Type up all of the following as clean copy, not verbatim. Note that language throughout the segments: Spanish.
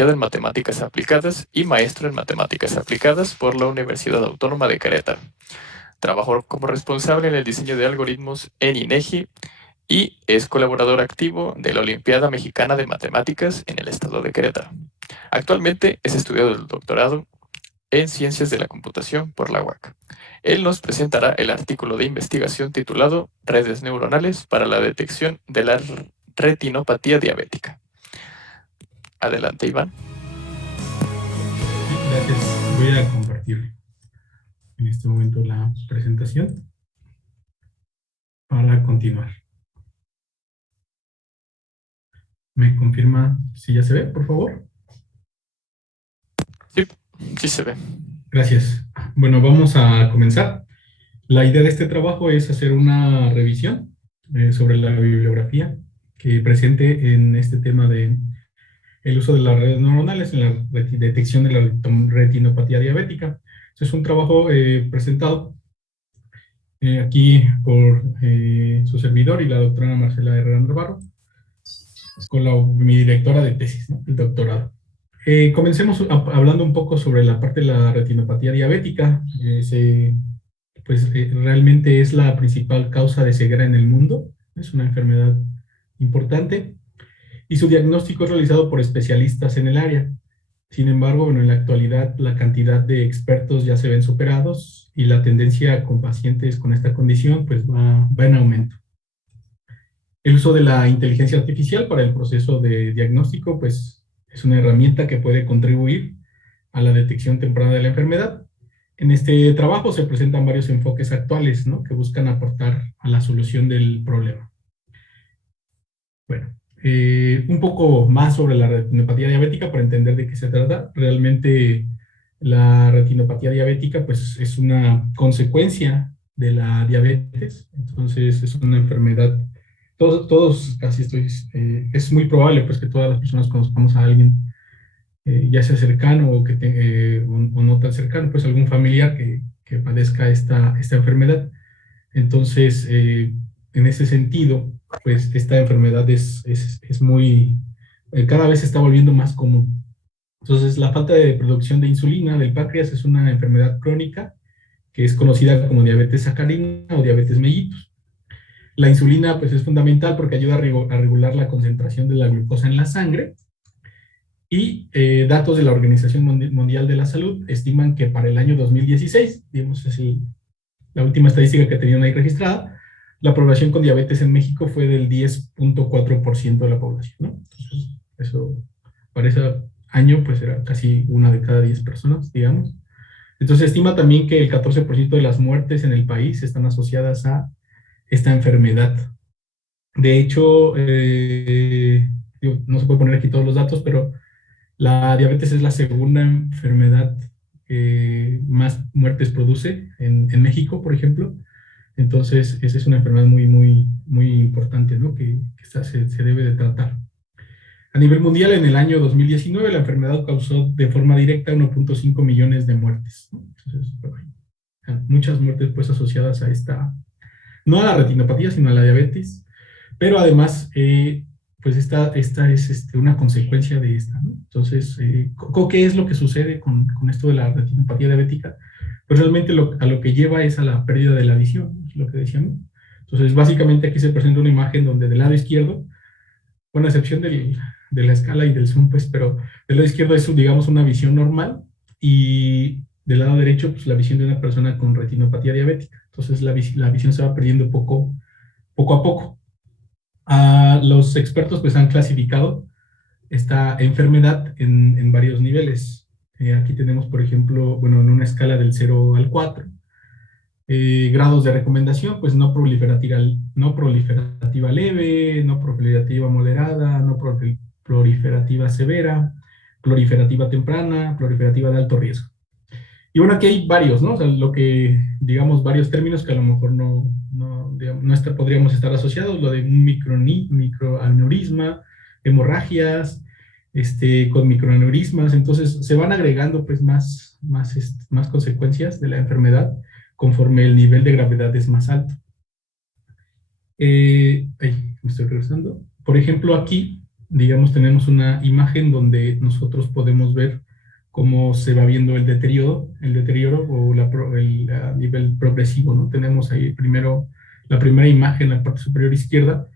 licenciado en Matemáticas Aplicadas y maestro en Matemáticas Aplicadas por la Universidad Autónoma de Querétaro. Trabajó como responsable en el diseño de algoritmos en INEGI y es colaborador activo de la Olimpiada Mexicana de Matemáticas en el estado de Querétaro. Actualmente es estudiante del doctorado en Ciencias de la Computación por la UAC. Él nos presentará el artículo de investigación titulado Redes neuronales para la detección de la retinopatía diabética. Adelante, Iván. Gracias. Voy a compartir en este momento la presentación para continuar. ¿Me confirma si ya se ve, por favor? Sí se ve. Gracias. Bueno, vamos a comenzar. La idea de este trabajo es hacer una revisión sobre la bibliografía que presente en este tema de el uso de las redes neuronales en la detección de la retinopatía diabética. Es un trabajo presentado aquí por su servidor y la doctora Marcela Herrera Navarro, con mi directora de tesis, ¿no? El doctorado. Comencemos hablando un poco sobre la parte de la retinopatía diabética. Realmente es la principal causa de ceguera en el mundo. Es una enfermedad importante y su diagnóstico es realizado por especialistas en el área. Sin embargo, bueno, en la actualidad la cantidad de expertos ya se ven superados y la tendencia con pacientes con esta condición pues va en aumento. El uso de la inteligencia artificial para el proceso de diagnóstico pues es una herramienta que puede contribuir a la detección temprana de la enfermedad. En este trabajo se presentan varios enfoques actuales, ¿no?, que buscan aportar a la solución del problema. Bueno, un poco más sobre la retinopatía diabética para entender de qué se trata. Realmente la retinopatía diabética pues es una consecuencia de la diabetes, entonces es una enfermedad, todos casi es muy probable pues que todas las personas conozcamos a alguien, ya sea cercano o no tan cercano, pues algún familiar que padezca esta enfermedad. Entonces, en ese sentido, pues esta enfermedad es muy, cada vez se está volviendo más común. Entonces, la falta de producción de insulina del páncreas es una enfermedad crónica que es conocida como diabetes sacarina o diabetes mellitus. La insulina, pues, es fundamental porque ayuda a regular la concentración de la glucosa en la sangre. Y datos de la Organización Mundial de la Salud estiman que para el año 2016, digamos, es la última estadística que tenían ahí registrada, la población con diabetes en México fue del 10.4% de la población, ¿no? Entonces, eso para ese año, pues era casi 1 de cada 10 personas, digamos. Entonces, se estima también que el 14% de las muertes en el país están asociadas a esta enfermedad. De hecho, no se puede poner aquí todos los datos, pero la diabetes es la segunda enfermedad que más muertes produce en México, por ejemplo. Entonces, esa es una enfermedad muy, muy, muy importante, ¿no?, que se debe de tratar. A nivel mundial, en el año 2019, la enfermedad causó de forma directa 1.5 millones de muertes, ¿no? Entonces, muchas muertes pues asociadas a no a la retinopatía, sino a la diabetes, pero además, pues esta es una consecuencia de esta, ¿no? Entonces, ¿qué es lo que sucede con esto de la retinopatía diabética? Pues realmente a lo que lleva es a la pérdida de la visión, es lo que decíamos. Entonces, básicamente aquí se presenta una imagen donde del lado izquierdo, con excepción de la escala y del zoom, pues, pero del lado izquierdo es, digamos, una visión normal y del lado derecho, pues, la visión de una persona con retinopatía diabética. Entonces, la visión se va perdiendo poco a poco. Los expertos pues han clasificado esta enfermedad en varios niveles. Aquí tenemos, por ejemplo, bueno, en una escala del 0 al 4, grados de recomendación, pues no proliferativa leve, no proliferativa moderada, no proliferativa severa, proliferativa temprana, proliferativa de alto riesgo. Y bueno, aquí hay varios, ¿no? O sea, digamos, varios términos que a lo mejor podríamos estar asociados, lo de un microaneurisma, hemorragias, con microaneurismas. Entonces, se van agregando pues más consecuencias de la enfermedad conforme el nivel de gravedad es más alto. Me estoy regresando. Por ejemplo, aquí digamos, tenemos una imagen donde nosotros podemos ver cómo se va viendo el deterioro o el a nivel progresivo, ¿no? Tenemos ahí primero la primera imagen en la parte superior izquierda,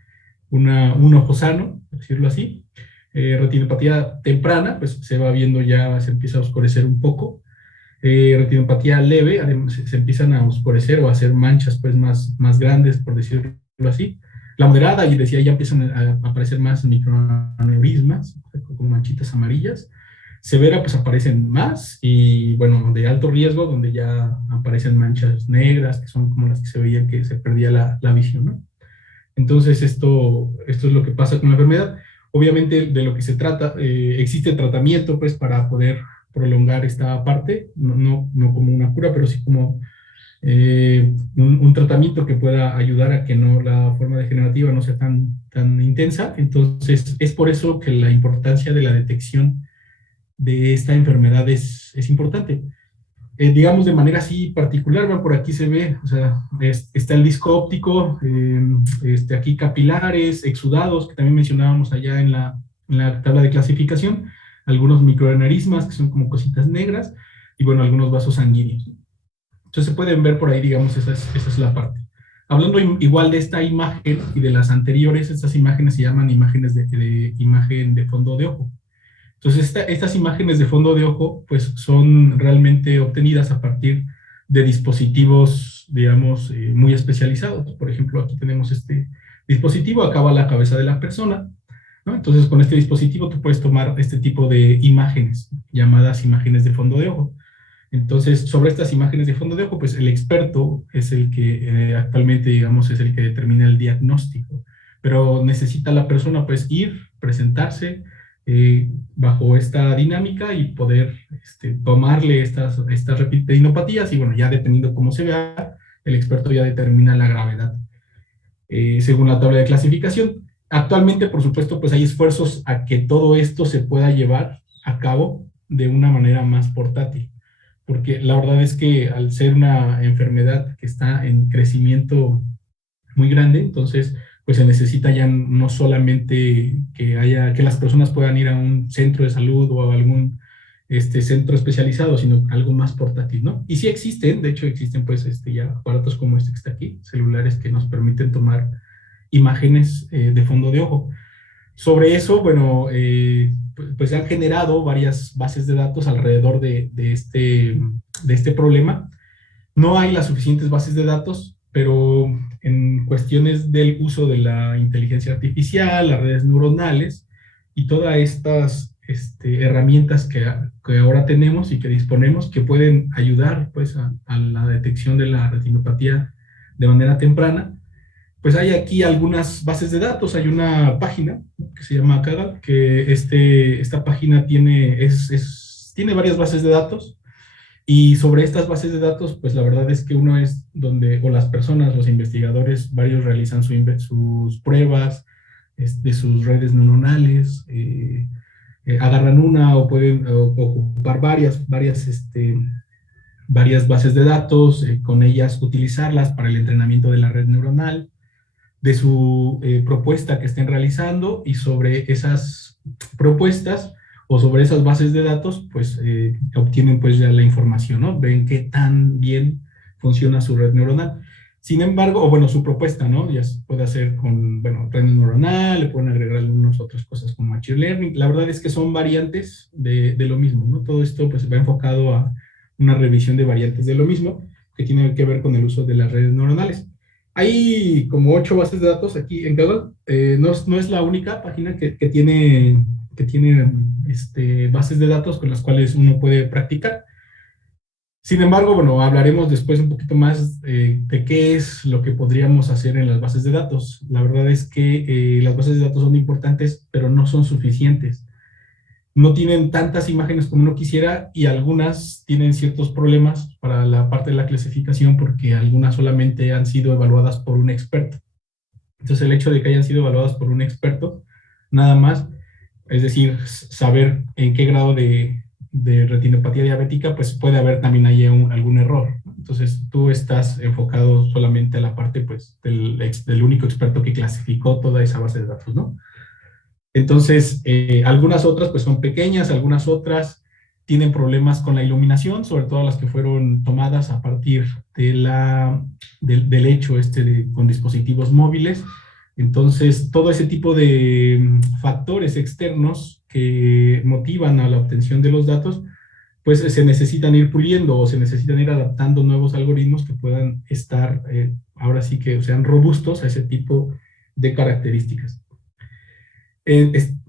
un ojo sano, por decirlo así. Retinopatía temprana, pues se va viendo ya, se empieza a oscurecer un poco. Retinopatía leve, además, se empiezan a oscurecer o a hacer manchas pues más grandes, por decirlo así. La moderada, y decía, ya empiezan a aparecer más microaneurismas, como manchitas amarillas. Severa, pues aparecen más, y bueno, de alto riesgo, donde ya aparecen manchas negras, que son como las que se veía que se perdía la visión, ¿no? Entonces, esto es lo que pasa con la enfermedad. Obviamente, de lo que se trata, existe tratamiento, pues, para poder prolongar esta parte, no como una cura, pero sí como un tratamiento que pueda ayudar a que no la forma degenerativa no sea tan intensa. Entonces, es por eso que la importancia de la detección de esta enfermedad es importante. Digamos de manera así particular, ¿va? Por aquí se ve, o sea, está el disco óptico, aquí capilares, exudados, que también mencionábamos allá en la tabla de clasificación, algunos microanerismas, que son como cositas negras, y bueno, algunos vasos sanguíneos. Entonces se pueden ver por ahí, digamos, esa es la parte. Hablando igual de esta imagen y de las anteriores, estas imágenes se llaman imágenes de imagen de fondo de ojo. Entonces, estas imágenes de fondo de ojo, pues son realmente obtenidas a partir de dispositivos, digamos, muy especializados. Por ejemplo, aquí tenemos este dispositivo, acá va la cabeza de la persona, ¿no? Entonces, con este dispositivo tú puedes tomar este tipo de imágenes, llamadas imágenes de fondo de ojo. Entonces, sobre estas imágenes de fondo de ojo, pues el experto es el que actualmente, digamos, es el que determina el diagnóstico. Pero necesita la persona, pues, ir, presentarse bajo esta dinámica y poder tomarle estas retinopatías y, bueno, ya dependiendo cómo se vea, el experto ya determina la gravedad según la tabla de clasificación. Actualmente, por supuesto, pues hay esfuerzos a que todo esto se pueda llevar a cabo de una manera más portátil, porque la verdad es que al ser una enfermedad que está en crecimiento muy grande, entonces pues se necesita ya no solamente que las personas puedan ir a un centro de salud o a algún centro especializado, sino algo más portátil, ¿no? Y sí existen, de hecho existen pues ya aparatos como este que está aquí, celulares que nos permiten tomar imágenes de fondo de ojo. Sobre eso, bueno, pues se han generado varias bases de datos alrededor de este problema. No hay las suficientes bases de datos, pero en cuestiones del uso de la inteligencia artificial, las redes neuronales y todas estas herramientas que ahora tenemos y que disponemos que pueden ayudar pues, a la detección de la retinopatía de manera temprana, pues hay aquí algunas bases de datos. Hay una página que se llama CADA, que esta página tiene varias bases de datos. Y sobre estas bases de datos, pues la verdad es que uno es donde, o las personas, los investigadores, varios realizan sus pruebas de sus redes neuronales, agarran una o pueden ocupar varias bases de datos, con ellas utilizarlas para el entrenamiento de la red neuronal, de su propuesta que estén realizando, y sobre esas propuestas o sobre esas bases de datos, pues obtienen pues ya la información, ¿no? Ven qué tan bien funciona su red neuronal. Sin embargo, o bueno, su propuesta, ¿no? Ya se puede hacer con, bueno, red neuronal, le pueden agregar algunas otras cosas como machine learning. La verdad es que son variantes de lo mismo, ¿no? Todo esto pues va enfocado a una revisión de variantes de lo mismo, que tiene que ver con el uso de las redes neuronales. Hay como 8 bases de datos aquí en Kaggle. No es la única página que tiene bases de datos con las cuales uno puede practicar. Sin embargo, bueno, hablaremos después un poquito más de qué es lo que podríamos hacer en las bases de datos. La verdad es que las bases de datos son importantes, pero no son suficientes. No tienen tantas imágenes como uno quisiera, y algunas tienen ciertos problemas para la parte de la clasificación porque algunas solamente han sido evaluadas por un experto. Entonces el hecho de que hayan sido evaluadas por un experto, nada más, es decir, saber en qué grado de retinopatía diabética, pues puede haber también ahí algún error. Entonces tú estás enfocado solamente a la parte pues del único experto que clasificó toda esa base de datos, ¿no? Entonces, algunas otras pues son pequeñas, algunas otras tienen problemas con la iluminación, sobre todo las que fueron tomadas a partir del hecho con dispositivos móviles. Entonces, todo ese tipo de factores externos que motivan a la obtención de los datos, pues se necesitan ir puliendo o se necesitan ir adaptando nuevos algoritmos que puedan estar, ahora sí que sean robustos a ese tipo de características.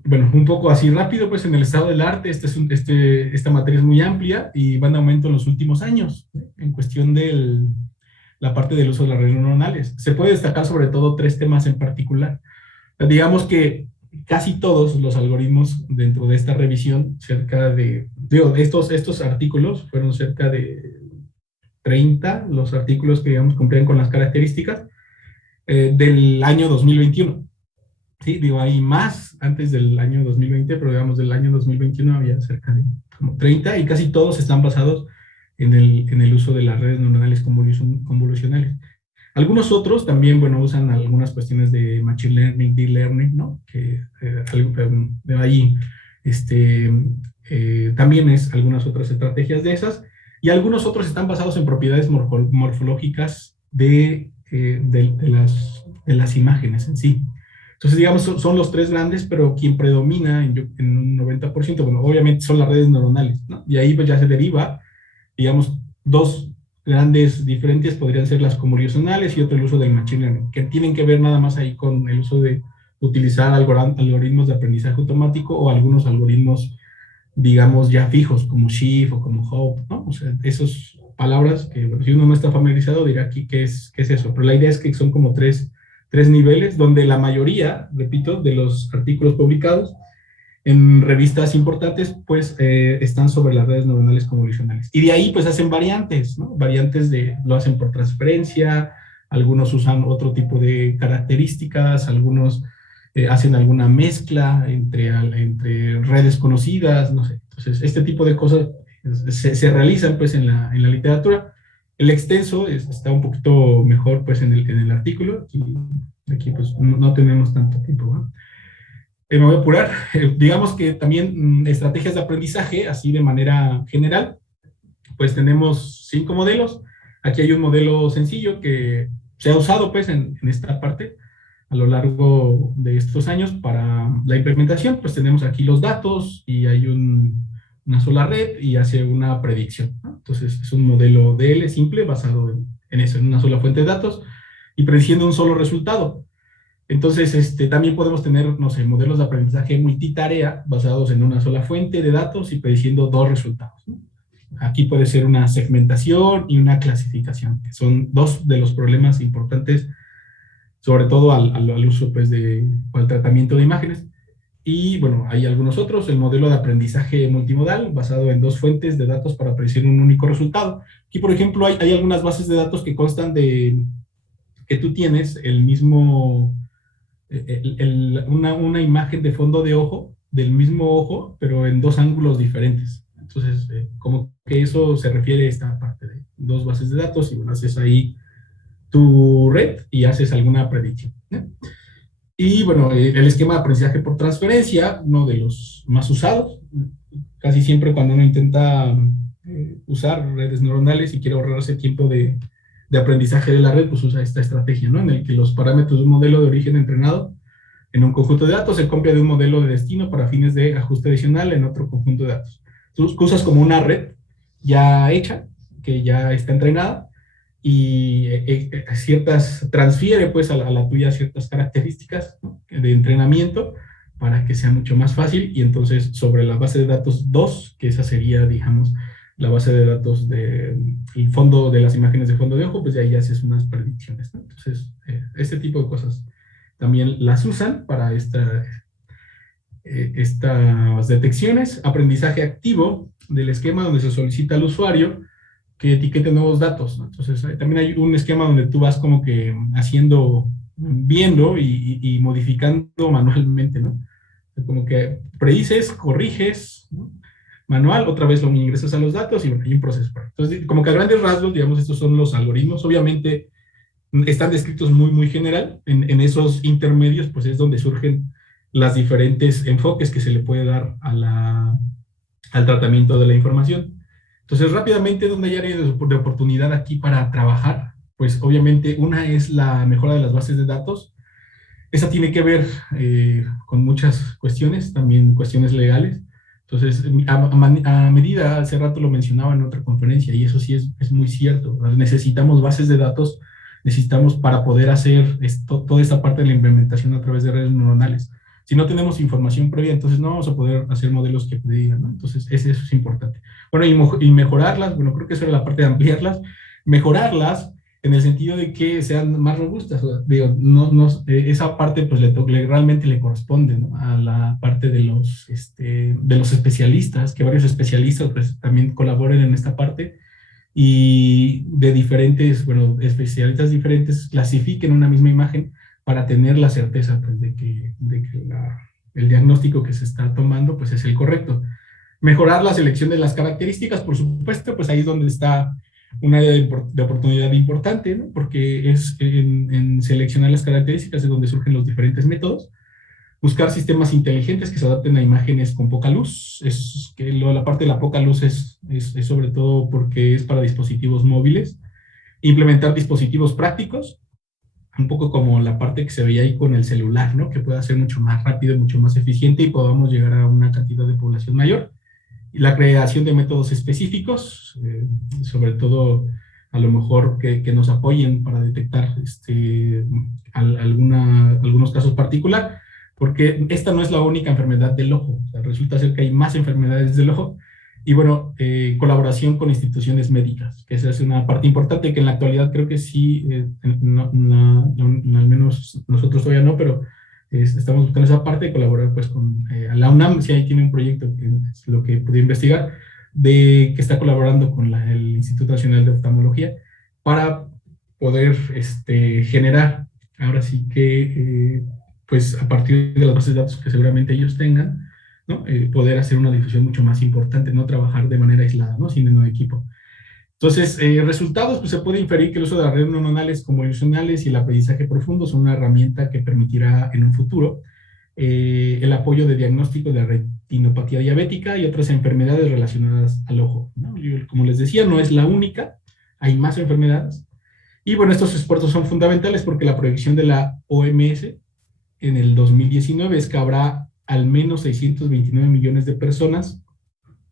Bueno, un poco así rápido, pues en el estado del arte, esta materia es muy amplia y va en aumento en los últimos años, ¿eh? En cuestión de la parte del uso de las redes neuronales. Se puede destacar sobre todo tres temas en particular. Digamos que casi todos los algoritmos dentro de esta revisión, estos artículos fueron cerca de 30 los artículos que, digamos, cumplían con las características del año 2021. Sí, digo, hay más antes del año 2020, pero digamos del año 2021 había cerca de como 30 y casi todos están basados en el uso de las redes neuronales convolucionales. Algunos otros también, bueno, usan algunas cuestiones de Machine Learning, Deep Learning, ¿no? Que de ahí también es algunas otras estrategias de esas. Y algunos otros están basados en propiedades morfológicas de las imágenes en sí. Entonces, digamos, son los tres grandes, pero quien predomina en un 90%, bueno, obviamente son las redes neuronales, ¿no? Y ahí pues ya se deriva, digamos, dos grandes diferencias podrían ser las convolucionales y otro el uso del machine learning, que tienen que ver nada más ahí con el uso de utilizar algoritmos de aprendizaje automático o algunos algoritmos, digamos, ya fijos, como Shift o como Hope, ¿no? O sea, esas palabras que, bueno, si uno no está familiarizado dirá aquí qué es eso, pero la idea es que son como tres niveles, donde la mayoría, repito, de los artículos publicados en revistas importantes, pues están sobre las redes neuronales convolucionales. Y de ahí, pues hacen variantes, ¿no? Variantes lo hacen por transferencia, algunos usan otro tipo de características, algunos hacen alguna mezcla entre redes conocidas, no sé. Entonces, este tipo de cosas se realizan, pues, en la literatura. El extenso está un poquito mejor, pues, en el artículo. Aquí pues, no tenemos tanto tiempo, ¿no? Me voy a apurar. Digamos que también estrategias de aprendizaje, así de manera general, pues tenemos 5 modelos. Aquí hay un modelo sencillo que se ha usado, pues, en esta parte a lo largo de estos años para la implementación. Pues tenemos aquí los datos y hay una sola red y hace una predicción, ¿no? Entonces es un modelo DL simple basado en eso, en una sola fuente de datos y prediciendo un solo resultado. Entonces, también podemos tener, no sé, modelos de aprendizaje multitarea basados en una sola fuente de datos y prediciendo dos resultados, ¿no? Aquí puede ser una segmentación y una clasificación, que son dos de los problemas importantes, sobre todo al uso, pues, o al tratamiento de imágenes. Y bueno, hay algunos otros, el modelo de aprendizaje multimodal, basado en dos fuentes de datos para predecir un único resultado. Aquí, por ejemplo, hay algunas bases de datos que constan de que tú tienes el mismo, una imagen de fondo de ojo, del mismo ojo, pero en dos ángulos diferentes. Entonces, como que eso se refiere a esta parte de dos bases de datos y bueno, haces ahí tu red y haces alguna predicción, ¿no? Y bueno, el esquema de aprendizaje por transferencia, uno de los más usados, casi siempre cuando uno intenta usar redes neuronales y quiere ahorrarse tiempo de aprendizaje de la red, pues usa esta estrategia, ¿no? En el que los parámetros de un modelo de origen entrenado en un conjunto de datos se copia de un modelo de destino para fines de ajuste adicional en otro conjunto de datos. Tú usas como una red ya hecha, que ya está entrenada, y transfiere pues a la tuya ciertas características, ¿no?, de entrenamiento para que sea mucho más fácil y entonces sobre la base de datos 2, que esa sería, digamos, la base de datos del fondo de las imágenes de fondo de ojo, pues de ahí haces unas predicciones, ¿no? Entonces, este tipo de cosas también las usan para estas detecciones. Aprendizaje activo del esquema donde se solicita al usuario que etiquete nuevos datos, ¿no? Entonces, también hay un esquema donde tú vas como que viendo y modificando manualmente, ¿no? Como que predices, corriges, ¿no?, manual, otra vez lo ingresas a los datos y bueno, hay un proceso. Entonces, como que a grandes rasgos, digamos, estos son los algoritmos. Obviamente, están descritos muy, muy general. En esos intermedios, pues es donde surgen las diferentes enfoques que se le puede dar al tratamiento de la información. Entonces, rápidamente, ¿dónde hay áreas de oportunidad aquí para trabajar? Pues obviamente una es la mejora de las bases de datos. Esa tiene que ver con muchas cuestiones, también cuestiones legales. Entonces, a medida, hace rato lo mencionaba en otra conferencia, y eso sí es muy cierto. Necesitamos bases de datos, necesitamos para poder hacer toda esta parte de la implementación a través de redes neuronales. Si no tenemos información previa, entonces no vamos a poder hacer modelos que predigan, ¿no? Entonces, eso es importante. Bueno, y mejorarlas, bueno, creo que eso era la parte de ampliarlas, mejorarlas en el sentido de que sean más robustas. Digo, esa parte pues realmente le corresponde, ¿no?, a la parte de los especialistas, que varios especialistas pues también colaboren en esta parte y de diferentes, bueno, especialistas diferentes clasifiquen una misma imagen para tener la certeza pues, de que el diagnóstico que se está tomando pues es el correcto. Mejorar la selección de las características, por supuesto, pues ahí es donde está una área de oportunidad importante, ¿no? Porque es en seleccionar las características de donde surgen los diferentes métodos. Buscar sistemas inteligentes que se adapten a imágenes con poca luz. La parte de la poca luz es sobre todo porque es para dispositivos móviles. Implementar dispositivos prácticos, un poco como la parte que se veía ahí con el celular, ¿no? Que pueda ser mucho más rápido, mucho más eficiente y podamos llegar a una cantidad de población mayor. Y la creación de métodos específicos, sobre todo a lo mejor que nos apoyen para detectar algunos casos particulares, porque esta no es la única enfermedad del ojo. O sea, resulta ser que hay más enfermedades del ojo. Y bueno, colaboración con instituciones médicas, que esa es una parte importante que en la actualidad creo que sí, al menos nosotros todavía no, pero estamos buscando esa parte de colaborar pues con la UNAM, si ahí tiene un proyecto que es lo que pude investigar, que está colaborando con el Instituto Nacional de Oftalmología para poder generar, ahora sí que, pues a partir de las bases de datos que seguramente ellos tengan, ¿no? Poder hacer una difusión mucho más importante, no trabajar de manera aislada, ¿no?, sino en equipo. Entonces, resultados, pues se puede inferir que el uso de las redes neuronales convolucionales y el aprendizaje profundo son una herramienta que permitirá en un futuro el apoyo de diagnóstico de retinopatía diabética y otras enfermedades relacionadas al ojo, ¿no? Como les decía, no es la única, hay más enfermedades. Y bueno, estos esfuerzos son fundamentales porque la proyección de la OMS en el 2019 es que habrá al menos 629 millones de personas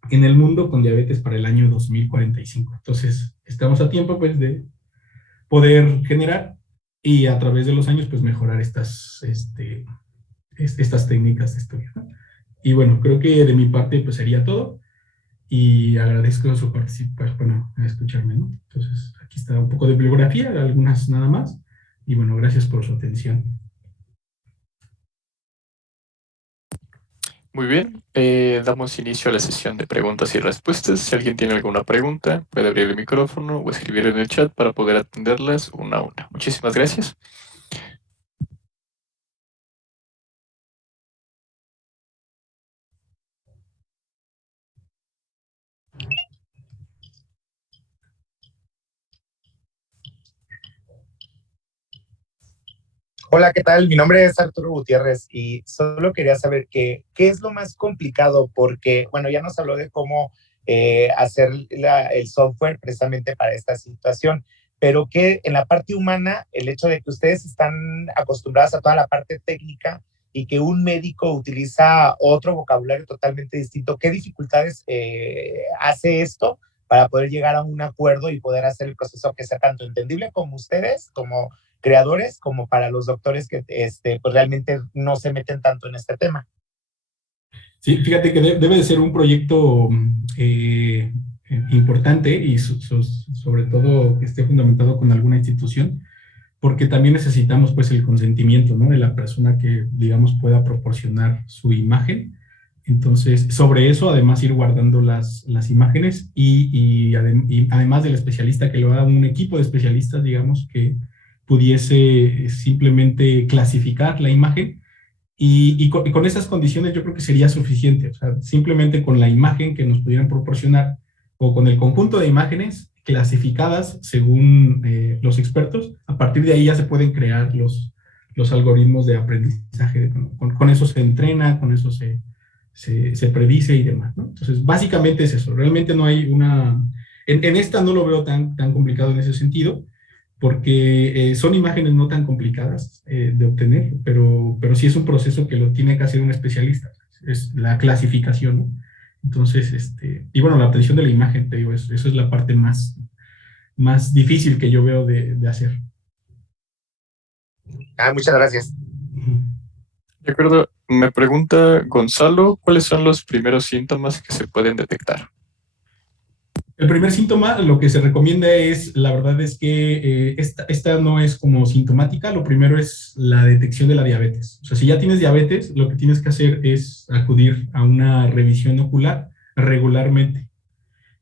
en el mundo con diabetes para el año 2045. Entonces, estamos a tiempo pues de poder generar y a través de los años pues mejorar estas técnicas de estudio, ¿no? Y bueno, creo que de mi parte pues sería todo y agradezco su participación, bueno, a escucharme, ¿no? Entonces, aquí está un poco de bibliografía, algunas nada más, y bueno, gracias por su atención. Muy bien, damos inicio a la sesión de preguntas y respuestas. Si alguien tiene alguna pregunta, puede abrir el micrófono o escribir en el chat para poder atenderlas una a una. Muchísimas gracias. Hola, ¿qué tal? Mi nombre es Arturo Gutiérrez y solo quería saber qué es lo más complicado porque, bueno, ya nos habló de cómo hacer el software precisamente para esta situación, pero que en la parte humana, el hecho de que ustedes están acostumbrados a toda la parte técnica y que un médico utiliza otro vocabulario totalmente distinto, ¿qué dificultades hace esto para poder llegar a un acuerdo y poder hacer el proceso que sea tanto entendible como ustedes, como creadores, como para los doctores que pues realmente no se meten tanto en este tema? Sí, fíjate que debe de ser un proyecto importante y sobre todo que esté fundamentado con alguna institución, porque también necesitamos pues el consentimiento, ¿no?, de la persona que, digamos, pueda proporcionar su imagen. Entonces, sobre eso, además, ir guardando las imágenes y además del especialista que lo haga, un equipo de especialistas, digamos, que pudiese simplemente clasificar la imagen y con esas condiciones yo creo que sería suficiente. O sea, simplemente con la imagen que nos pudieran proporcionar o con el conjunto de imágenes clasificadas según los expertos, a partir de ahí ya se pueden crear los algoritmos de aprendizaje. Con eso se entrena, con eso se predice y demás, ¿no? Entonces, básicamente es eso. Realmente no hay una... En esta no lo veo tan complicado en ese sentido, porque son imágenes no tan complicadas de obtener, pero sí es un proceso que lo tiene que hacer un especialista. Es la clasificación, ¿no? Entonces, y bueno, la obtención de la imagen, te digo, eso es la parte más difícil que yo veo de hacer. Muchas gracias. De acuerdo, me pregunta Gonzalo, ¿cuáles son los primeros síntomas que se pueden detectar? El primer síntoma, lo que se recomienda es, la verdad es que esta no es como sintomática, lo primero es la detección de la diabetes. O sea, si ya tienes diabetes, lo que tienes que hacer es acudir a una revisión ocular regularmente,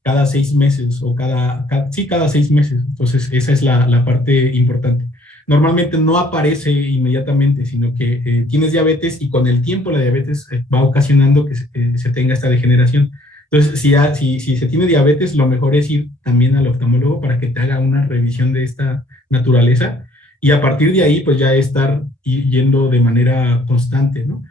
cada 6 meses o cada 6 meses. Entonces, esa es la parte importante. Normalmente no aparece inmediatamente, sino que tienes diabetes y con el tiempo la diabetes va ocasionando que se tenga esta degeneración. Entonces, si se tiene diabetes, lo mejor es ir también al oftalmólogo para que te haga una revisión de esta naturaleza y a partir de ahí, pues ya estar yendo de manera constante, ¿no?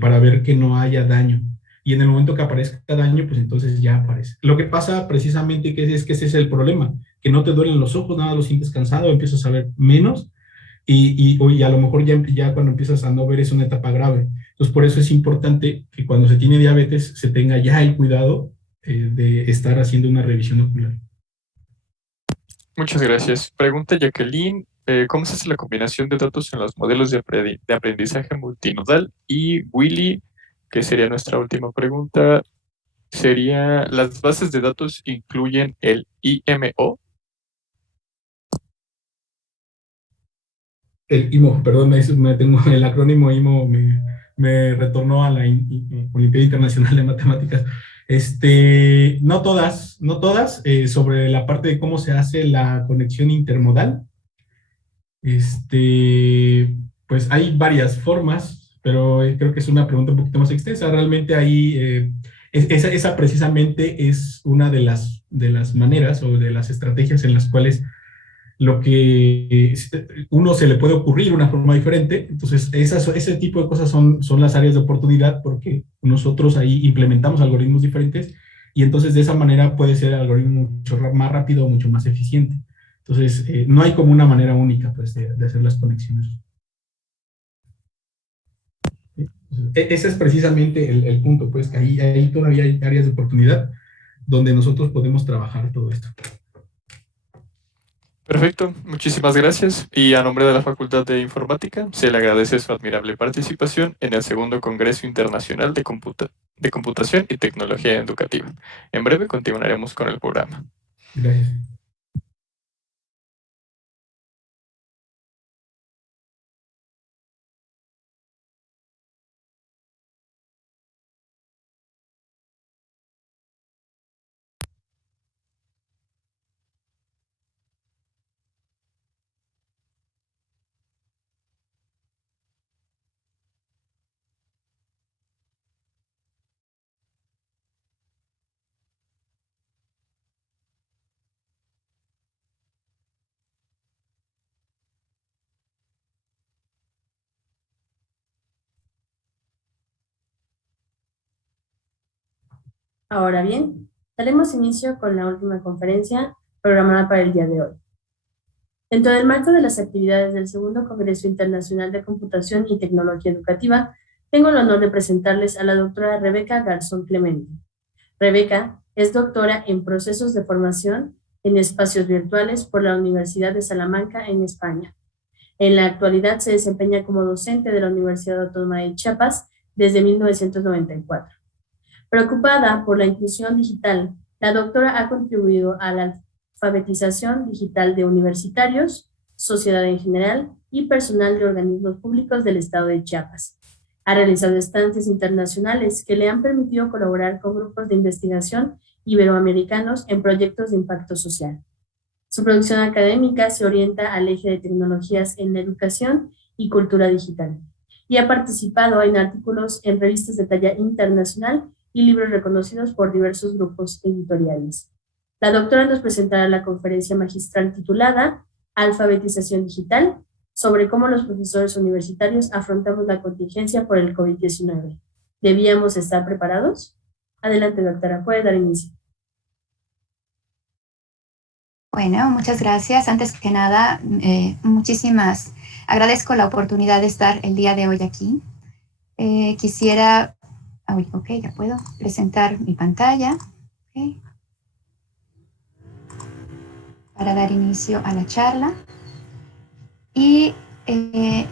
Para ver que no haya daño. Y en el momento que aparezca daño, pues entonces ya aparece. Lo que pasa precisamente es que ese es el problema, que no te duelen los ojos, nada lo sientes cansado, empiezas a ver menos y a lo mejor ya cuando empiezas a no ver es una etapa grave. Entonces, por eso es importante que cuando se tiene diabetes se tenga ya el cuidado de estar haciendo una revisión ocular. Muchas gracias. Pregunta Jacqueline, ¿cómo se hace la combinación de datos en los modelos de aprendizaje multinodal? Y Willy, que sería nuestra última pregunta, sería, ¿las bases de datos incluyen el IMO? El IMO, perdón, me tengo el acrónimo IMO, me retornó a la Olimpiada Internacional de Matemáticas. No todas, sobre la parte de cómo se hace la conexión intermodal. Pues hay varias formas, pero creo que es una pregunta un poquito más extensa. Realmente ahí, esa precisamente es una de las maneras o de las estrategias en las cuales lo que uno se le puede ocurrir una forma diferente. Entonces, ese tipo de cosas son las áreas de oportunidad porque nosotros ahí implementamos algoritmos diferentes y entonces de esa manera puede ser el algoritmo mucho más rápido o mucho más eficiente. Entonces, no hay como una manera única pues, de hacer las conexiones. Ese es precisamente el punto, pues, que ahí todavía hay áreas de oportunidad donde nosotros podemos trabajar todo esto. Perfecto, muchísimas gracias. Y a nombre de la Facultad de Informática, se le agradece su admirable participación en el segundo Congreso Internacional de Computación y Tecnología Educativa. En breve continuaremos con el programa. Gracias. Ahora bien, daremos inicio con la última conferencia programada para el día de hoy. Dentro del marco de las actividades del segundo Congreso Internacional de Computación y Tecnología Educativa, tengo el honor de presentarles a la doctora Rebeca Garzón Clemente. Rebeca es doctora en Procesos de Formación en Espacios Virtuales por la Universidad de Salamanca en España. En la actualidad se desempeña como docente de la Universidad Autónoma de Chiapas desde 1994. Preocupada por la inclusión digital, la doctora ha contribuido a la alfabetización digital de universitarios, sociedad en general y personal de organismos públicos del estado de Chiapas. Ha realizado estancias internacionales que le han permitido colaborar con grupos de investigación iberoamericanos en proyectos de impacto social. Su producción académica se orienta al eje de tecnologías en la educación y cultura digital, y ha participado en artículos en revistas de talla internacional y libros reconocidos por diversos grupos editoriales. La doctora nos presentará la conferencia magistral titulada Alfabetización Digital, sobre cómo los profesores universitarios afrontamos la contingencia por el COVID-19. ¿Debíamos estar preparados? Adelante, doctora, puede dar inicio. Bueno, muchas gracias. Antes que nada, agradezco la oportunidad de estar el día de hoy aquí. Quisiera, ok, ya puedo presentar mi pantalla, okay, para dar inicio a la charla. Y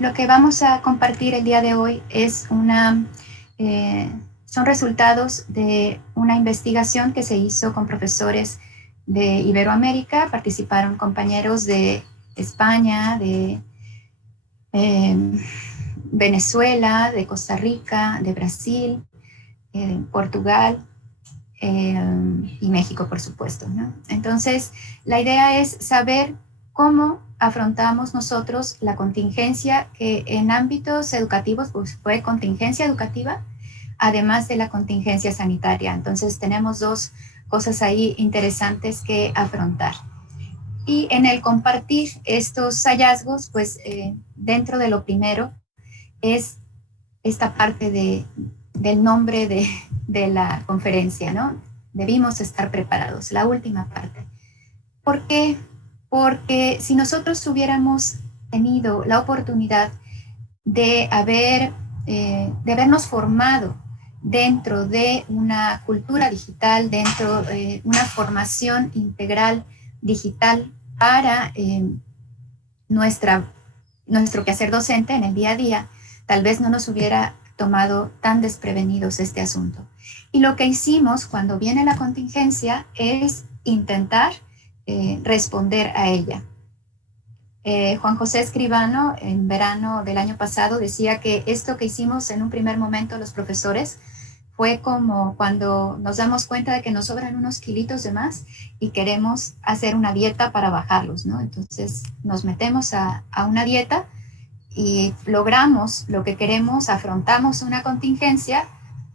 lo que vamos a compartir el día de hoy es son resultados de una investigación que se hizo con profesores de Iberoamérica. Participaron compañeros de España, de Venezuela, de Costa Rica, de Brasil, Portugal y México, por supuesto, ¿no? Entonces, la idea es saber cómo afrontamos nosotros la contingencia que en ámbitos educativos pues, fue contingencia educativa, además de la contingencia sanitaria. Entonces, tenemos dos cosas ahí interesantes que afrontar. Y en el compartir estos hallazgos, pues dentro de lo primero es esta parte del nombre de la conferencia, ¿no? Debimos estar preparados, la última parte. ¿Por qué? Porque si nosotros hubiéramos tenido la oportunidad de habernos formado dentro de una cultura digital, dentro de una formación integral digital para nuestro quehacer docente en el día a día, tal vez no nos hubiera tomado tan desprevenidos este asunto. Y lo que hicimos cuando viene la contingencia es intentar responder a ella. Juan José Escribano, en verano del año pasado, decía que esto que hicimos en un primer momento los profesores fue como cuando nos damos cuenta de que nos sobran unos kilitos de más y queremos hacer una dieta para bajarlos, ¿no? Entonces nos metemos a una dieta y logramos lo que queremos, afrontamos una contingencia,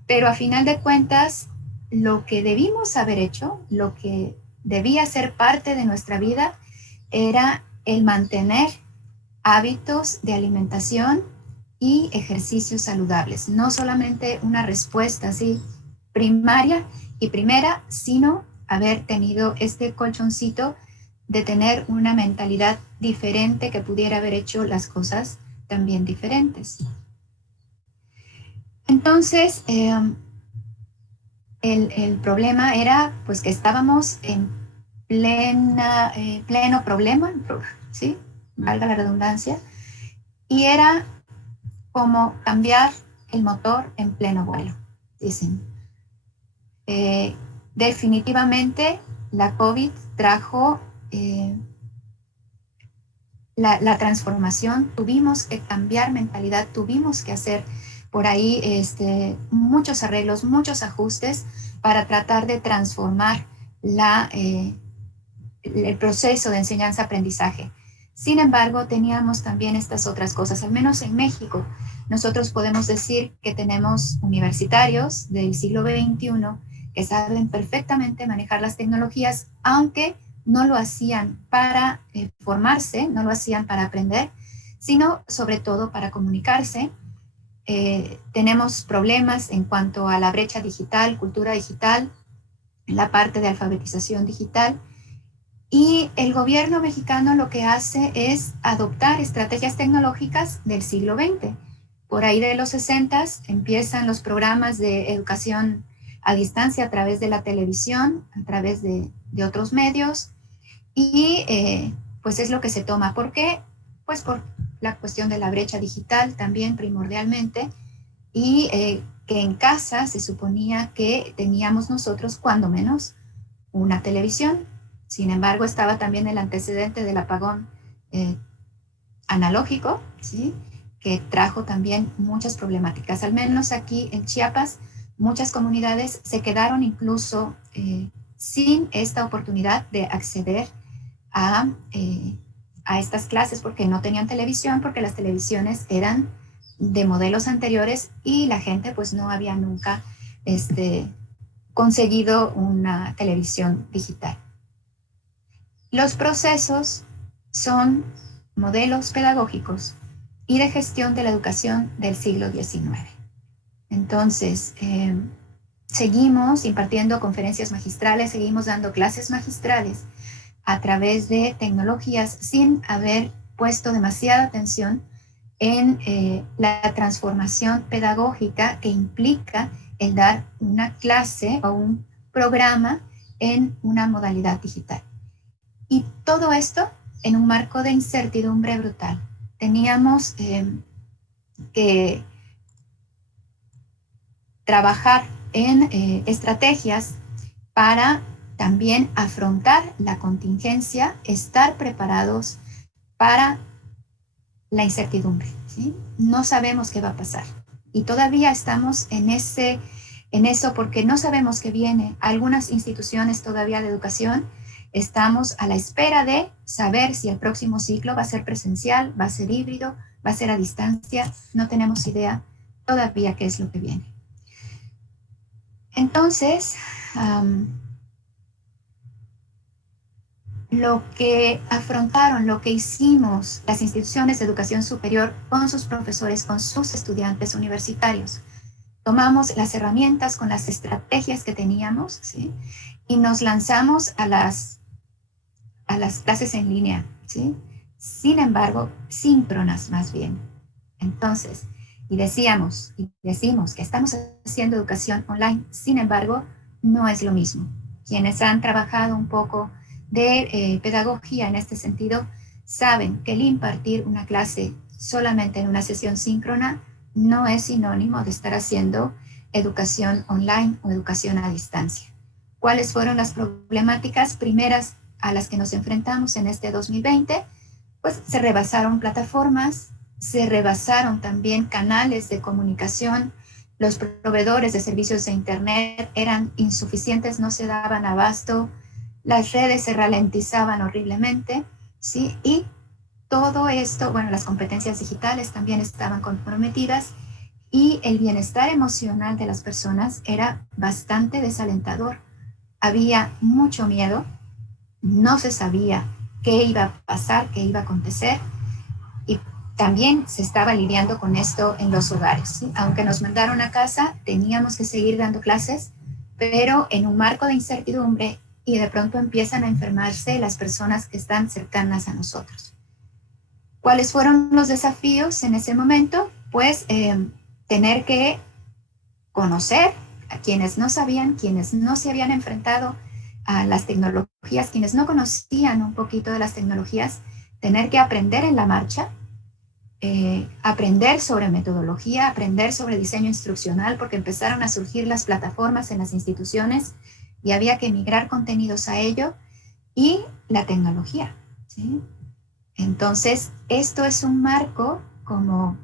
pero a final de cuentas lo que debimos haber hecho, lo que debía ser parte de nuestra vida era el mantener hábitos de alimentación y ejercicios saludables. No solamente una respuesta así primaria y primera, sino haber tenido este colchoncito de tener una mentalidad diferente que pudiera haber hecho las cosas también diferentes. Entonces, el problema era pues que estábamos en pleno problema, ¿sí? Valga la redundancia, y era como cambiar el motor en pleno vuelo, dicen. Definitivamente la COVID trajo la transformación, tuvimos que cambiar mentalidad, tuvimos que hacer por ahí muchos arreglos, muchos ajustes para tratar de transformar el proceso de enseñanza-aprendizaje. Sin embargo, teníamos también estas otras cosas, al menos en México. Nosotros podemos decir que tenemos universitarios del siglo XXI que saben perfectamente manejar las tecnologías, aunque no lo hacían para formarse, no lo hacían para aprender, sino sobre todo para comunicarse. Tenemos problemas en cuanto a la brecha digital, cultura digital, la parte de alfabetización digital. Y el gobierno mexicano lo que hace es adoptar estrategias tecnológicas del siglo XX. Por ahí de los 60 empiezan los programas de educación a distancia a través de la televisión, a través de otros medios, y pues es lo que se toma. ¿Por qué? Pues por la cuestión de la brecha digital también primordialmente, y que en casa se suponía que teníamos nosotros cuando menos una televisión. Sin embargo, estaba también el antecedente del apagón analógico, ¿sí? Que trajo también muchas problemáticas. Al menos aquí en Chiapas, muchas comunidades se quedaron incluso sin esta oportunidad de acceder a estas clases porque no tenían televisión, porque las televisiones eran de modelos anteriores y la gente pues no había nunca conseguido una televisión digital. Los procesos son modelos pedagógicos y de gestión de la educación del siglo XIX. Entonces, seguimos impartiendo conferencias magistrales, seguimos dando clases magistrales a través de tecnologías sin haber puesto demasiada atención en la transformación pedagógica que implica el dar una clase o un programa en una modalidad digital. Y todo esto en un marco de incertidumbre brutal. Teníamos que trabajar en estrategias para también afrontar la contingencia, estar preparados para la incertidumbre, ¿sí? No sabemos qué va a pasar. Y todavía estamos en eso porque no sabemos qué viene. Algunas instituciones todavía de educación estamos a la espera de saber si el próximo ciclo va a ser presencial, va a ser híbrido, va a ser a distancia. No tenemos idea todavía qué es lo que viene. Entonces, lo que afrontaron, lo que hicimos las instituciones de educación superior con sus profesores, con sus estudiantes universitarios, tomamos las herramientas con las estrategias que teníamos, ¿sí? Y nos lanzamos a las clases en línea, ¿sí? Sin embargo, síncronas más bien. Entonces, y decimos que estamos haciendo educación online, sin embargo, no es lo mismo. Quienes han trabajado un poco de pedagogía en este sentido saben que el impartir una clase solamente en una sesión síncrona no es sinónimo de estar haciendo educación online o educación a distancia. ¿Cuáles fueron las problemáticas primeras a las que nos enfrentamos en este 2020? Pues se rebasaron plataformas, se rebasaron también canales de comunicación, los proveedores de servicios de internet eran insuficientes, no se daban abasto, las redes se ralentizaban horriblemente, ¿sí? Y todo esto, bueno, las competencias digitales también estaban comprometidas y el bienestar emocional de las personas era bastante desalentador. Había mucho miedo, no se sabía qué iba a pasar, qué iba a acontecer, y también se estaba lidiando con esto en los hogares, ¿sí? Aunque nos mandaron a casa, teníamos que seguir dando clases, pero en un marco de incertidumbre, y de pronto empiezan a enfermarse las personas que están cercanas a nosotros. ¿Cuáles fueron los desafíos en ese momento? Pues tener que conocer a quienes no sabían, quienes no se habían enfrentado a las tecnologías, quienes no conocían un poquito de las tecnologías, tener que aprender en la marcha, aprender sobre metodología, aprender sobre diseño instruccional, porque empezaron a surgir las plataformas en las instituciones y había que migrar contenidos a ello, y la tecnología, ¿sí? Entonces, esto es un marco como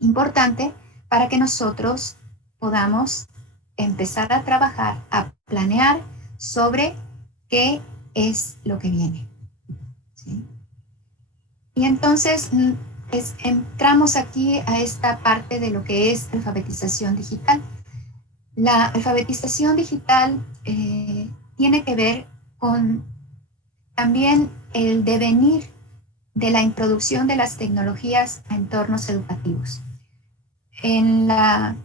importante para que nosotros podamos empezar a trabajar, a planear sobre qué es lo que viene, ¿sí? Y entonces entramos aquí a esta parte de lo que es alfabetización digital. La alfabetización digital tiene que ver con también el devenir de la introducción de las tecnologías a entornos educativos. En la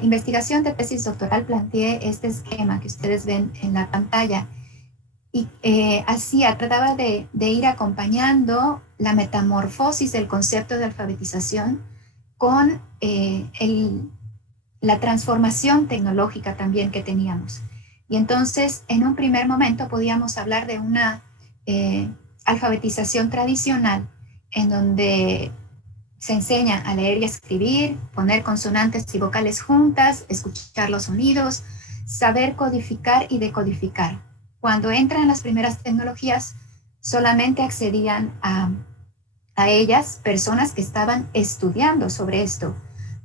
investigación de tesis doctoral planteé este esquema que ustedes ven en la pantalla y trataba de ir acompañando la metamorfosis del concepto de alfabetización con la transformación tecnológica también que teníamos. Y entonces, en un primer momento podíamos hablar de una alfabetización tradicional en donde se enseña a leer y a escribir, poner consonantes y vocales juntas, escuchar los sonidos, saber codificar y decodificar. Cuando entran las primeras tecnologías, solamente accedían a ellas personas que estaban estudiando sobre esto,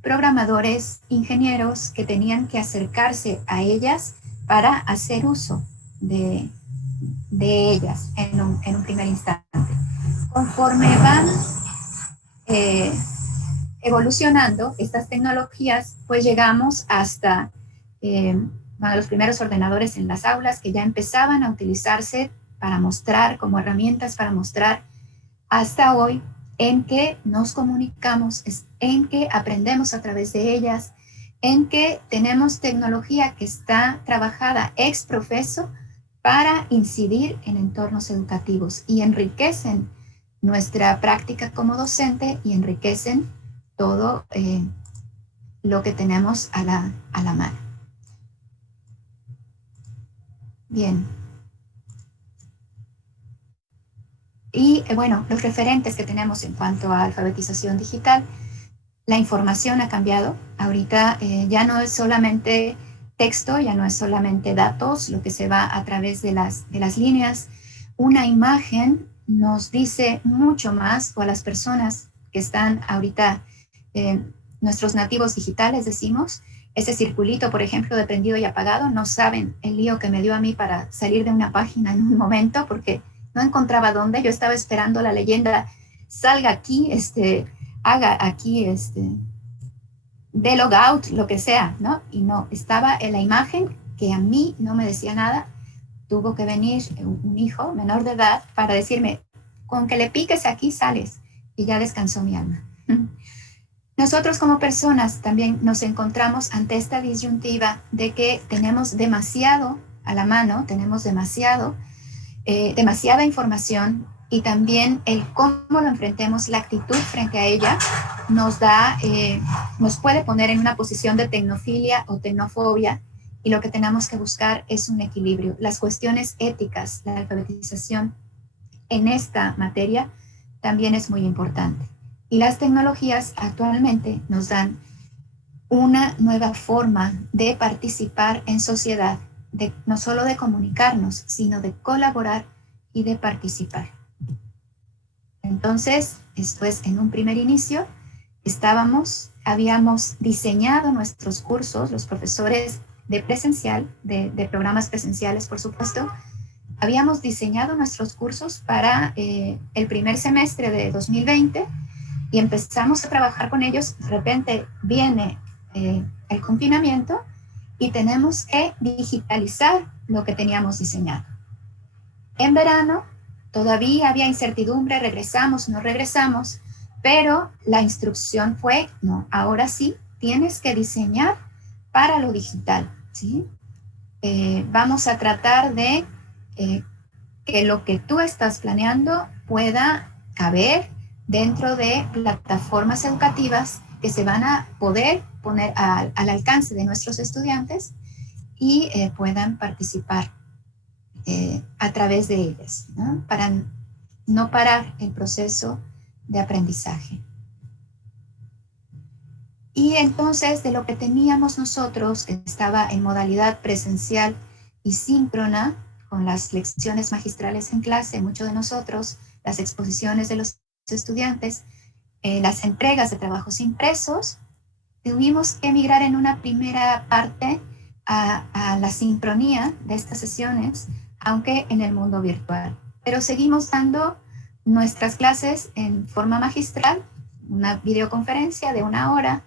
programadores, ingenieros que tenían que acercarse a ellas para hacer uso de ellas en un primer instante. Conforme van evolucionando estas tecnologías, pues llegamos hasta los primeros ordenadores en las aulas que ya empezaban a utilizarse para mostrar, como herramientas para mostrar, hasta hoy en que nos comunicamos, en que aprendemos a través de ellas, en que tenemos tecnología que está trabajada ex profeso para incidir en entornos educativos y enriquecen nuestra práctica como docente y enriquecen todo lo que tenemos a la mano. Bien. Y bueno, los referentes que tenemos en cuanto a alfabetización digital, la información ha cambiado. Ahorita ya no es solamente texto, ya no es solamente datos, lo que se va a través de las líneas. Una imagen nos dice mucho más, o a las personas que están ahorita, nuestros nativos digitales, decimos, ese circulito, por ejemplo, de prendido y apagado, no saben el lío que me dio a mí para salir de una página en un momento, porque no encontraba dónde. Yo estaba esperando la leyenda, salga aquí, haga aquí, de logout, lo que sea, ¿no? Y no, estaba en la imagen que a mí no me decía nada. Tuvo que venir un hijo menor de edad para decirme, con que le piques aquí sales, y ya descansó mi alma. Nosotros como personas también nos encontramos ante esta disyuntiva de que tenemos demasiado a la mano, tenemos demasiada información, y también el cómo lo enfrentemos, la actitud frente a ella, nos puede poner en una posición de tecnofilia o tecnofobia, y lo que tenemos que buscar es un equilibrio. Las cuestiones éticas, la alfabetización en esta materia también es muy importante. Y las tecnologías actualmente nos dan una nueva forma de participar en sociedad, no solo de comunicarnos, sino de colaborar y de participar. Entonces, esto es, en un primer inicio, habíamos diseñado nuestros cursos, los profesores de presencial, de programas presenciales, por supuesto, habíamos diseñado nuestros cursos para el primer semestre de 2020, y empezamos a trabajar con ellos. De repente viene el confinamiento y tenemos que digitalizar lo que teníamos diseñado. En verano todavía había incertidumbre, regresamos, no regresamos, pero la instrucción fue, no, ahora sí, tienes que diseñar para lo digital, ¿sí? Vamos a tratar de que lo que tú estás planeando pueda caber dentro de plataformas educativas que se van a poder poner al alcance de nuestros estudiantes y puedan participar a través de ellas, ¿no? Para no parar el proceso de aprendizaje. Y entonces, de lo que teníamos nosotros, que estaba en modalidad presencial y síncrona, con las lecciones magistrales en clase, muchos de nosotros, las exposiciones de los estudiantes, las entregas de trabajos impresos, tuvimos que migrar en una primera parte a la sincronía de estas sesiones, aunque en el mundo virtual. Pero seguimos dando nuestras clases en forma magistral, una videoconferencia de 1 hora,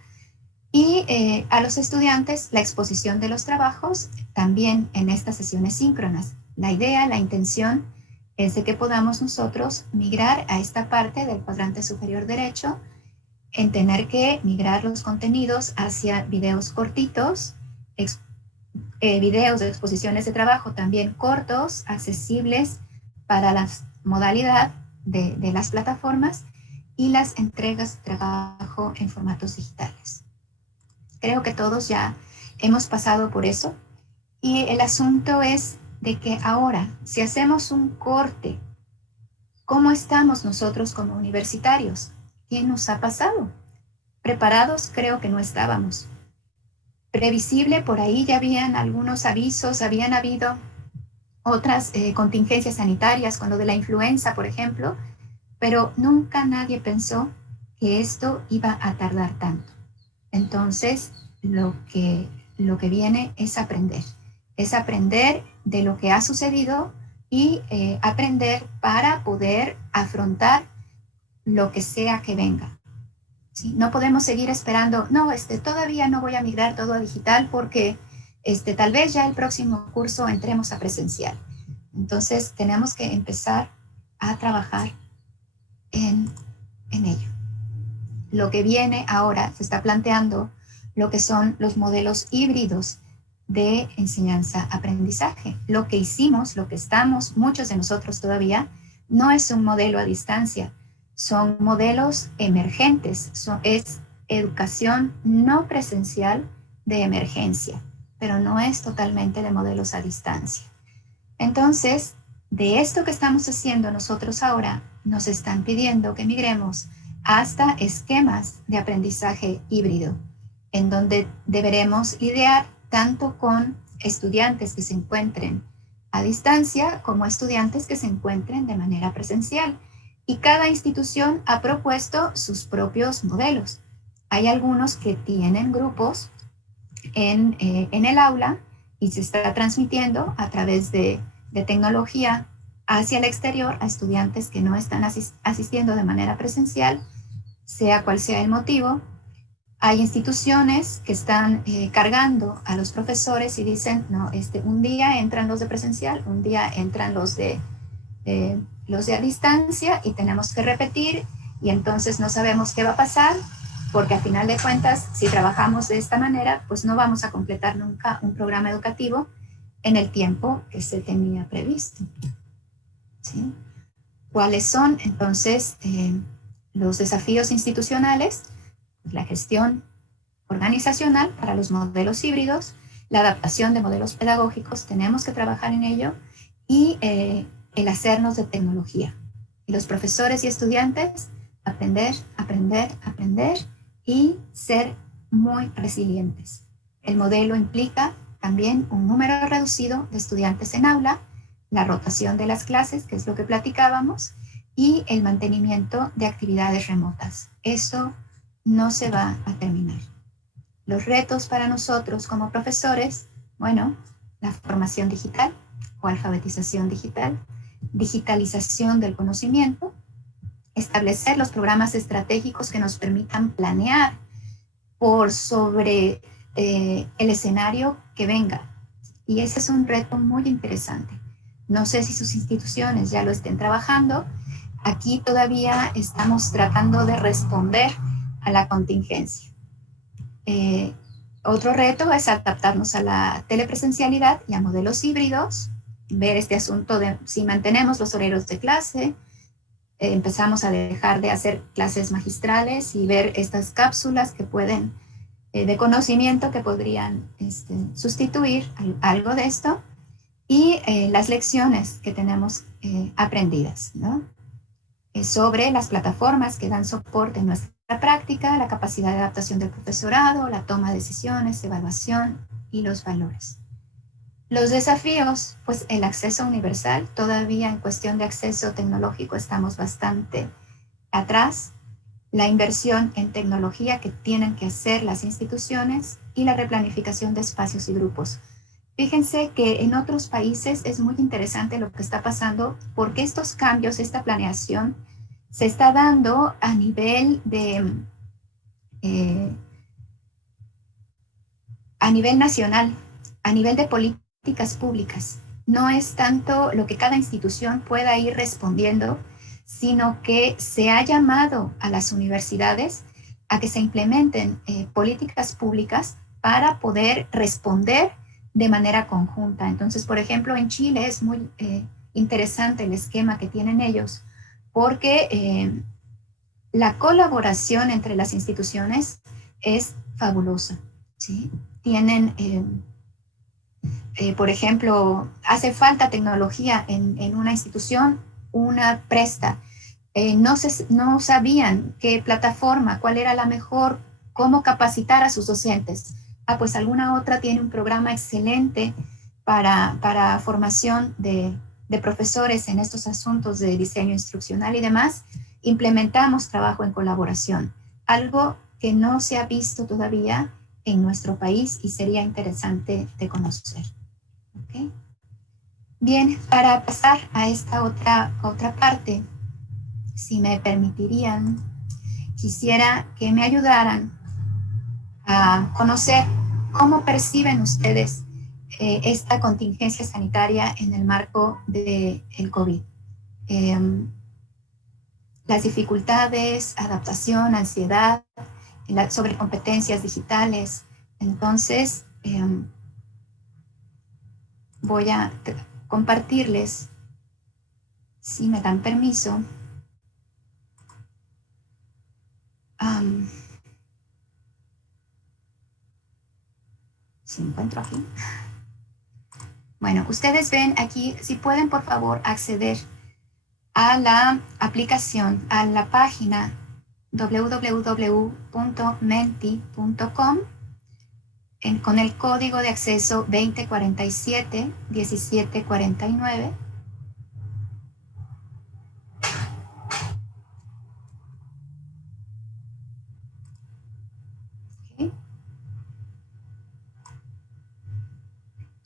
y a los estudiantes la exposición de los trabajos también en estas sesiones síncronas. La idea, la intención es de que podamos nosotros migrar a esta parte del cuadrante superior derecho, en tener que migrar los contenidos hacia videos cortitos, videos de exposiciones de trabajo también cortos, accesibles para la modalidad de las plataformas, y las entregas de trabajo en formatos digitales. Creo que todos ya hemos pasado por eso, y el asunto es de que ahora, si hacemos un corte, ¿cómo estamos nosotros como universitarios? ¿Qué nos ha pasado? Preparados creo que no estábamos. Previsible, por ahí ya habían algunos avisos, habían habido otras contingencias sanitarias, con lo de la influenza, por ejemplo, pero nunca nadie pensó que esto iba a tardar tanto. Entonces, lo que viene es aprender de lo que ha sucedido y aprender para poder afrontar lo que sea que venga. ¿Sí? No podemos seguir esperando, no, todavía no voy a migrar todo a digital porque tal vez ya el próximo curso entremos a presencial. Entonces tenemos que empezar a trabajar en en ello. Lo que viene ahora, se está planteando lo que son los modelos híbridos de enseñanza-aprendizaje. Lo que hicimos, lo que estamos, muchos de nosotros todavía, no es un modelo a distancia, son modelos emergentes, es educación no presencial de emergencia, pero no es totalmente de modelos a distancia. Entonces, de esto que estamos haciendo nosotros ahora, nos están pidiendo que migremos hasta esquemas de aprendizaje híbrido, en donde deberemos lidiar tanto con estudiantes que se encuentren a distancia como estudiantes que se encuentren de manera presencial. Y cada institución ha propuesto sus propios modelos. Hay algunos que tienen grupos en el aula y se está transmitiendo a través de tecnología hacia el exterior a estudiantes que no están asistiendo de manera presencial, sea cual sea el motivo. Hay instituciones que están cargando a los profesores y dicen, no, un día entran los de presencial, un día entran los de a distancia y tenemos que repetir y entonces no sabemos qué va a pasar porque a final de cuentas, si trabajamos de esta manera, pues no vamos a completar nunca un programa educativo en el tiempo que se tenía previsto. ¿Sí? ¿Cuáles son entonces los desafíos institucionales? La gestión organizacional para los modelos híbridos, la adaptación de modelos pedagógicos, tenemos que trabajar en ello, y el hacernos de tecnología. Y los profesores y estudiantes, aprender, aprender, aprender y ser muy resilientes. El modelo implica también un número reducido de estudiantes en aula, la rotación de las clases, que es lo que platicábamos, y el mantenimiento de actividades remotas. Eso no se va a terminar. Los retos para nosotros como profesores, bueno, la formación digital o alfabetización digital, digitalización del conocimiento, establecer los programas estratégicos que nos permitan planear por sobre el escenario que venga. Y ese es un reto muy interesante. No sé si sus instituciones ya lo estén trabajando. Aquí todavía estamos tratando de responder a la contingencia. Otro reto es adaptarnos a la telepresencialidad y a modelos híbridos, ver este asunto de si mantenemos los horarios de clase, empezamos a dejar de hacer clases magistrales y ver estas cápsulas que pueden, de conocimiento que podrían sustituir algo de esto, y las lecciones que tenemos aprendidas, ¿no? Sobre las plataformas que dan soporte en nuestra práctica, la capacidad de adaptación del profesorado, la toma de decisiones, evaluación y los valores. Los desafíos, pues el acceso universal, todavía en cuestión de acceso tecnológico estamos bastante atrás, la inversión en tecnología que tienen que hacer las instituciones y la replanificación de espacios y grupos. Fíjense que en otros países es muy interesante lo que está pasando porque estos cambios, esta planeación, se está dando a nivel nacional, a nivel de políticas públicas. No es tanto lo que cada institución pueda ir respondiendo, sino que se ha llamado a las universidades a que se implementen políticas públicas para poder responder de manera conjunta. Entonces, por ejemplo, en Chile es muy interesante el esquema que tienen ellos, porque la colaboración entre las instituciones es fabulosa, ¿sí? Tienen, por ejemplo, hace falta tecnología en una institución, una presta. No sabían qué plataforma, cuál era la mejor, cómo capacitar a sus docentes. Pues alguna otra tiene un programa excelente para formación de profesores en estos asuntos de diseño instruccional y demás. Implementamos trabajo en colaboración, algo que no se ha visto todavía en nuestro país y sería interesante de conocer. ¿Okay? Bien, para pasar a esta otra parte, si me permitirían, quisiera que me ayudaran a conocer cómo perciben ustedes esta contingencia sanitaria en el marco del COVID. las dificultades, adaptación, ansiedad, sobre competencias digitales. Entonces, voy a compartirles, si me dan permiso, si encuentro aquí. Bueno, ustedes ven aquí, si pueden por favor acceder a la aplicación, a la página www.menti.com con el código de acceso 2047-1749. ¿Okay?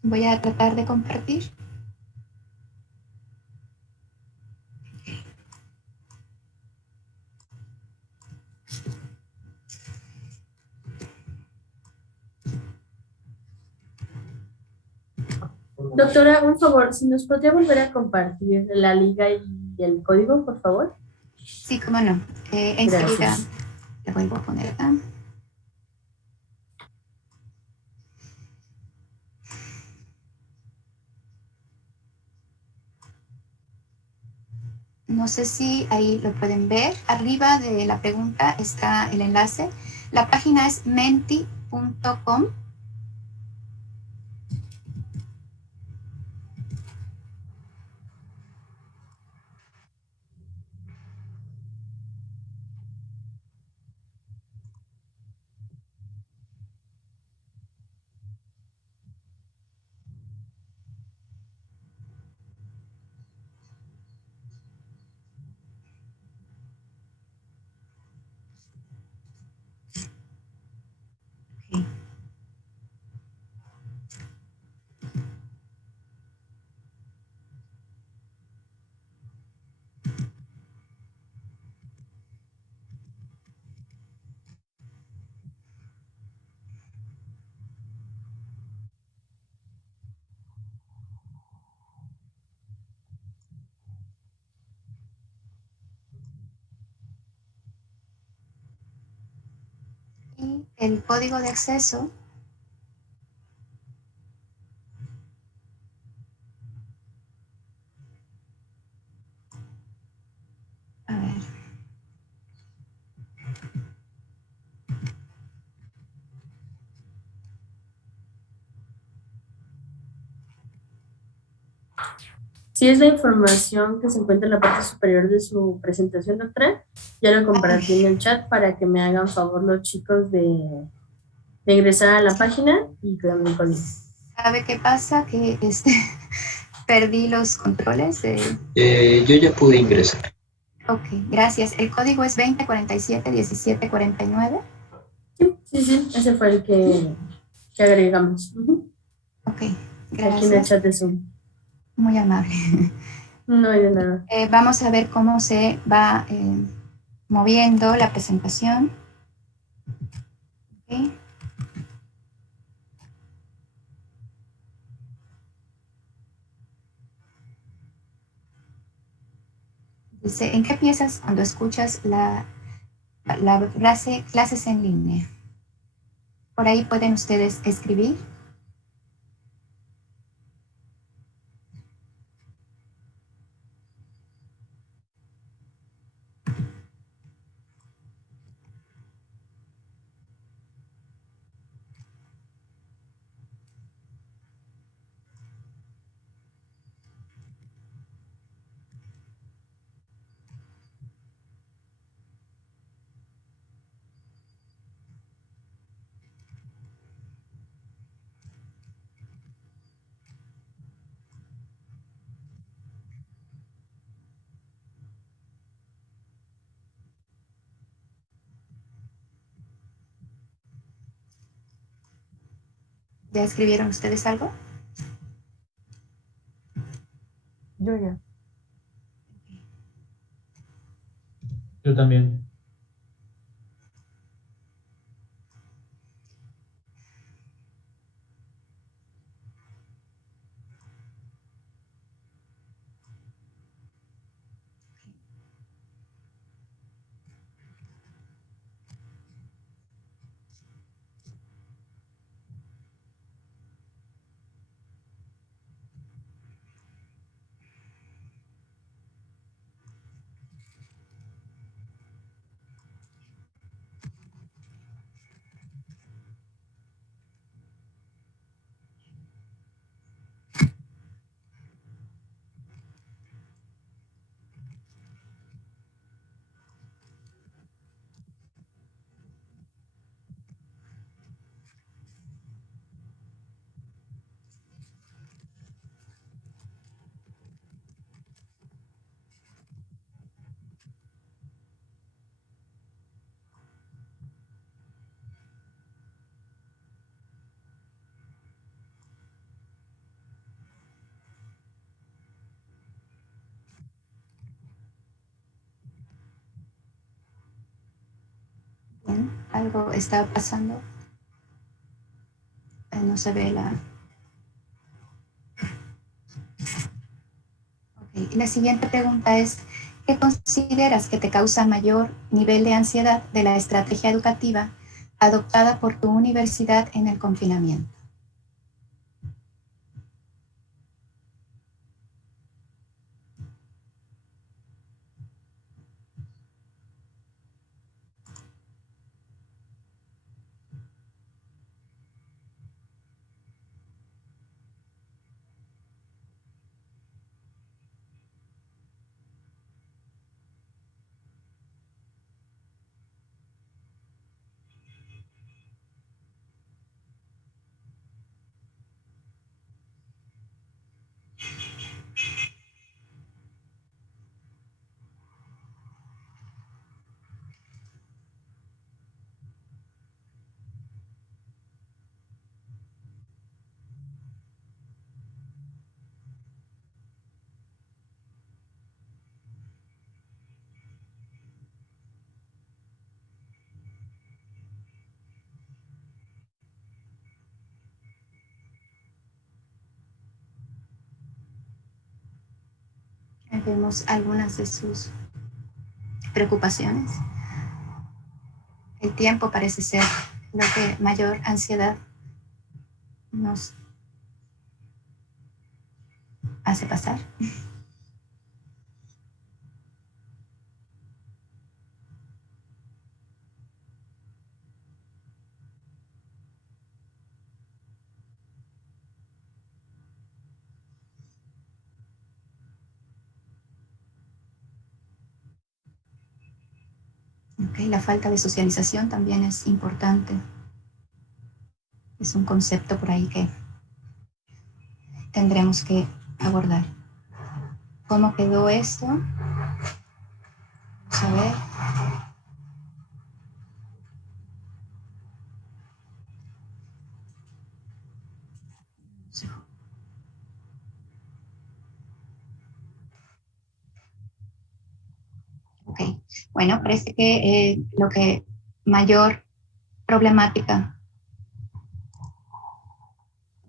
Voy a tratar de compartir. Doctora, un favor, si nos podría volver a compartir la liga y el código, por favor. Sí, cómo no. Enseguida Gracias. le vuelvo a poner acá. No sé si ahí lo pueden ver. Arriba de la pregunta está el enlace. La página es menti.com. Okay. Y el código de acceso a ver. Si es la información que se encuentra en la parte superior de su presentación, doctora, ya lo compartí en el chat para que me hagan favor los chicos de ingresar a la página y con mi código. ¿Sabe qué pasa? Que perdí los controles. Yo ya pude ingresar. Ok, gracias. El código es 2047-1749. Sí, ese fue el que agregamos. Ok, Aquí en el gracias. chat de Zoom. Muy amable. No hay de nada. Vamos a ver cómo se va moviendo la presentación. Okay. Dice, ¿en qué piensas cuando escuchas la frase clases en línea? Por ahí pueden ustedes escribir. ¿Ya escribieron ustedes algo? Yo ya. Yo también. algo está pasando. No se ve la... Okay. La siguiente pregunta es, ¿qué consideras que te causa mayor nivel de ansiedad de la estrategia educativa adoptada por tu universidad en el confinamiento? Vemos algunas de sus preocupaciones. El tiempo parece ser lo que mayor ansiedad nos hace pasar. Okay, la falta de socialización también es importante. Es un concepto por ahí que tendremos que abordar. ¿Cómo quedó esto? Vamos a ver. Ok, bueno, parece que lo que mayor problemática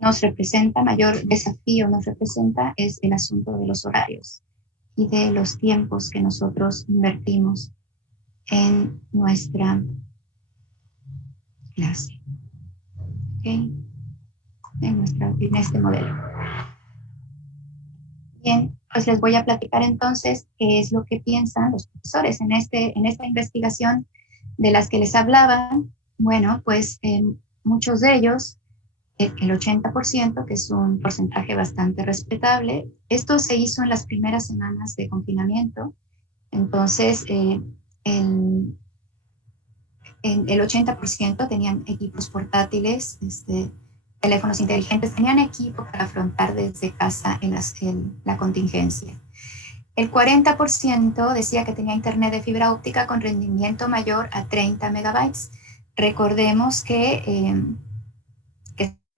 nos representa, mayor desafío nos representa, es el asunto de los horarios y de los tiempos que nosotros invertimos en nuestra clase, ¿okay? En este modelo. Bien, pues les voy a platicar entonces qué es lo que piensan los profesores en esta investigación de las que les hablaba. Bueno, pues muchos de ellos, el 80%, que es un porcentaje bastante respetable, esto se hizo en las primeras semanas de confinamiento. Entonces, el 80% tenían equipos portátiles, teléfonos inteligentes, tenían equipo para afrontar desde casa la contingencia. El 40% decía que tenía internet de fibra óptica con rendimiento mayor a 30 megabytes. Recordemos que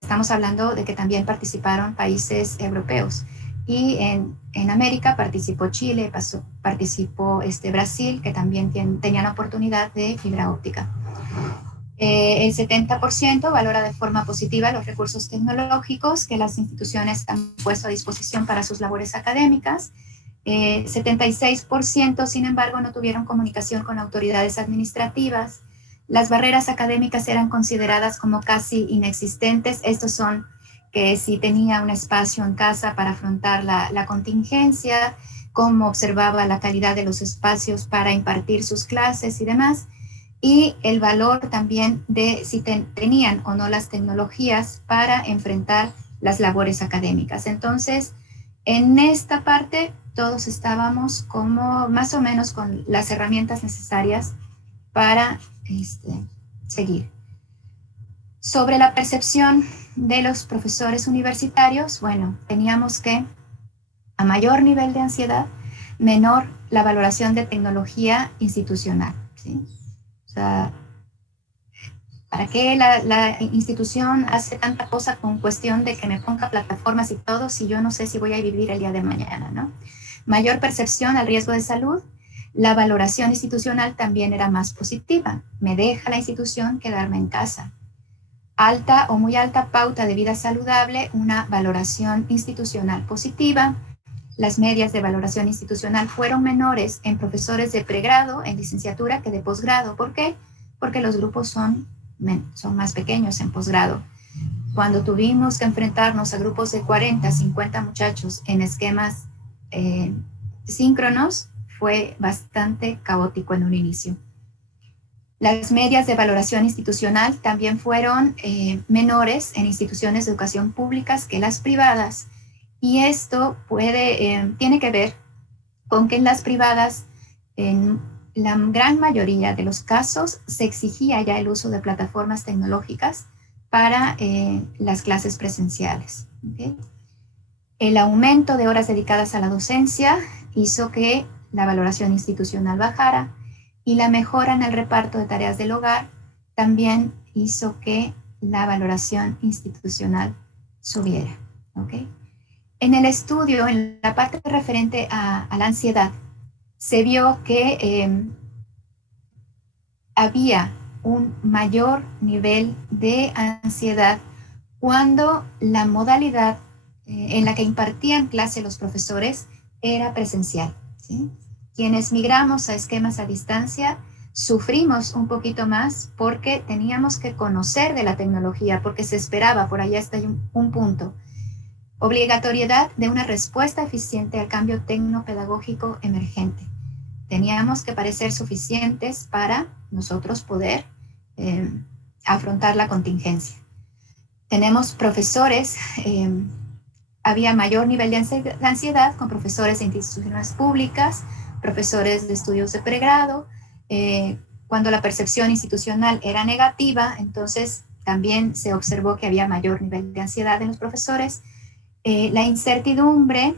estamos hablando de que también participaron países europeos. Y en América participó Chile, participó Brasil, que también tenían oportunidad de fibra óptica. El 70% valora de forma positiva los recursos tecnológicos que las instituciones han puesto a disposición para sus labores académicas. 76%, sin embargo, no tuvieron comunicación con autoridades administrativas. Las barreras académicas eran consideradas como casi inexistentes. Estos son que si tenía un espacio en casa para afrontar la contingencia, cómo observaba la calidad de los espacios para impartir sus clases y demás. Y el valor también de si tenían o no las tecnologías para enfrentar las labores académicas. Entonces, en esta parte todos estábamos como más o menos con las herramientas necesarias para seguir. Sobre la percepción de los profesores universitarios, bueno, teníamos que a mayor nivel de ansiedad, menor la valoración de tecnología institucional, ¿sí? O sea, ¿para qué la institución hace tanta cosa con cuestión de que me ponga plataformas y todo si yo no sé si voy a vivir el día de mañana, ¿no? Mayor percepción al riesgo de salud. La valoración institucional también era más positiva. Me deja la institución quedarme en casa. Alta o muy alta pauta de vida saludable, una valoración institucional positiva. Las medias de valoración institucional fueron menores en profesores de pregrado, en licenciatura, que de posgrado. ¿Por qué? Porque los grupos son más pequeños en posgrado. Cuando tuvimos que enfrentarnos a grupos de 40, 50 muchachos en esquemas síncronos, fue bastante caótico en un inicio. Las medias de valoración institucional también fueron menores en instituciones de educación públicas que las privadas. Y esto tiene que ver con que en las privadas, en la gran mayoría de los casos, se exigía ya el uso de plataformas tecnológicas para las clases presenciales. ¿Okay? El aumento de horas dedicadas a la docencia hizo que la valoración institucional bajara, y la mejora en el reparto de tareas del hogar también hizo que la valoración institucional subiera. ¿Okay? En el estudio, en la parte referente a la ansiedad, se vio que había un mayor nivel de ansiedad cuando la modalidad en la que impartían clase los profesores era presencial, ¿sí? Quienes migramos a esquemas a distancia sufrimos un poquito más porque teníamos que conocer de la tecnología, porque se esperaba, por allá está un punto, obligatoriedad de una respuesta eficiente al cambio tecnopedagógico emergente. Teníamos que parecer suficientes para nosotros poder afrontar la contingencia. Tenemos profesores, había mayor nivel de ansiedad con profesores de instituciones públicas, profesores de estudios de pregrado. Cuando la percepción institucional era negativa, entonces también se observó que había mayor nivel de ansiedad en los profesores. La incertidumbre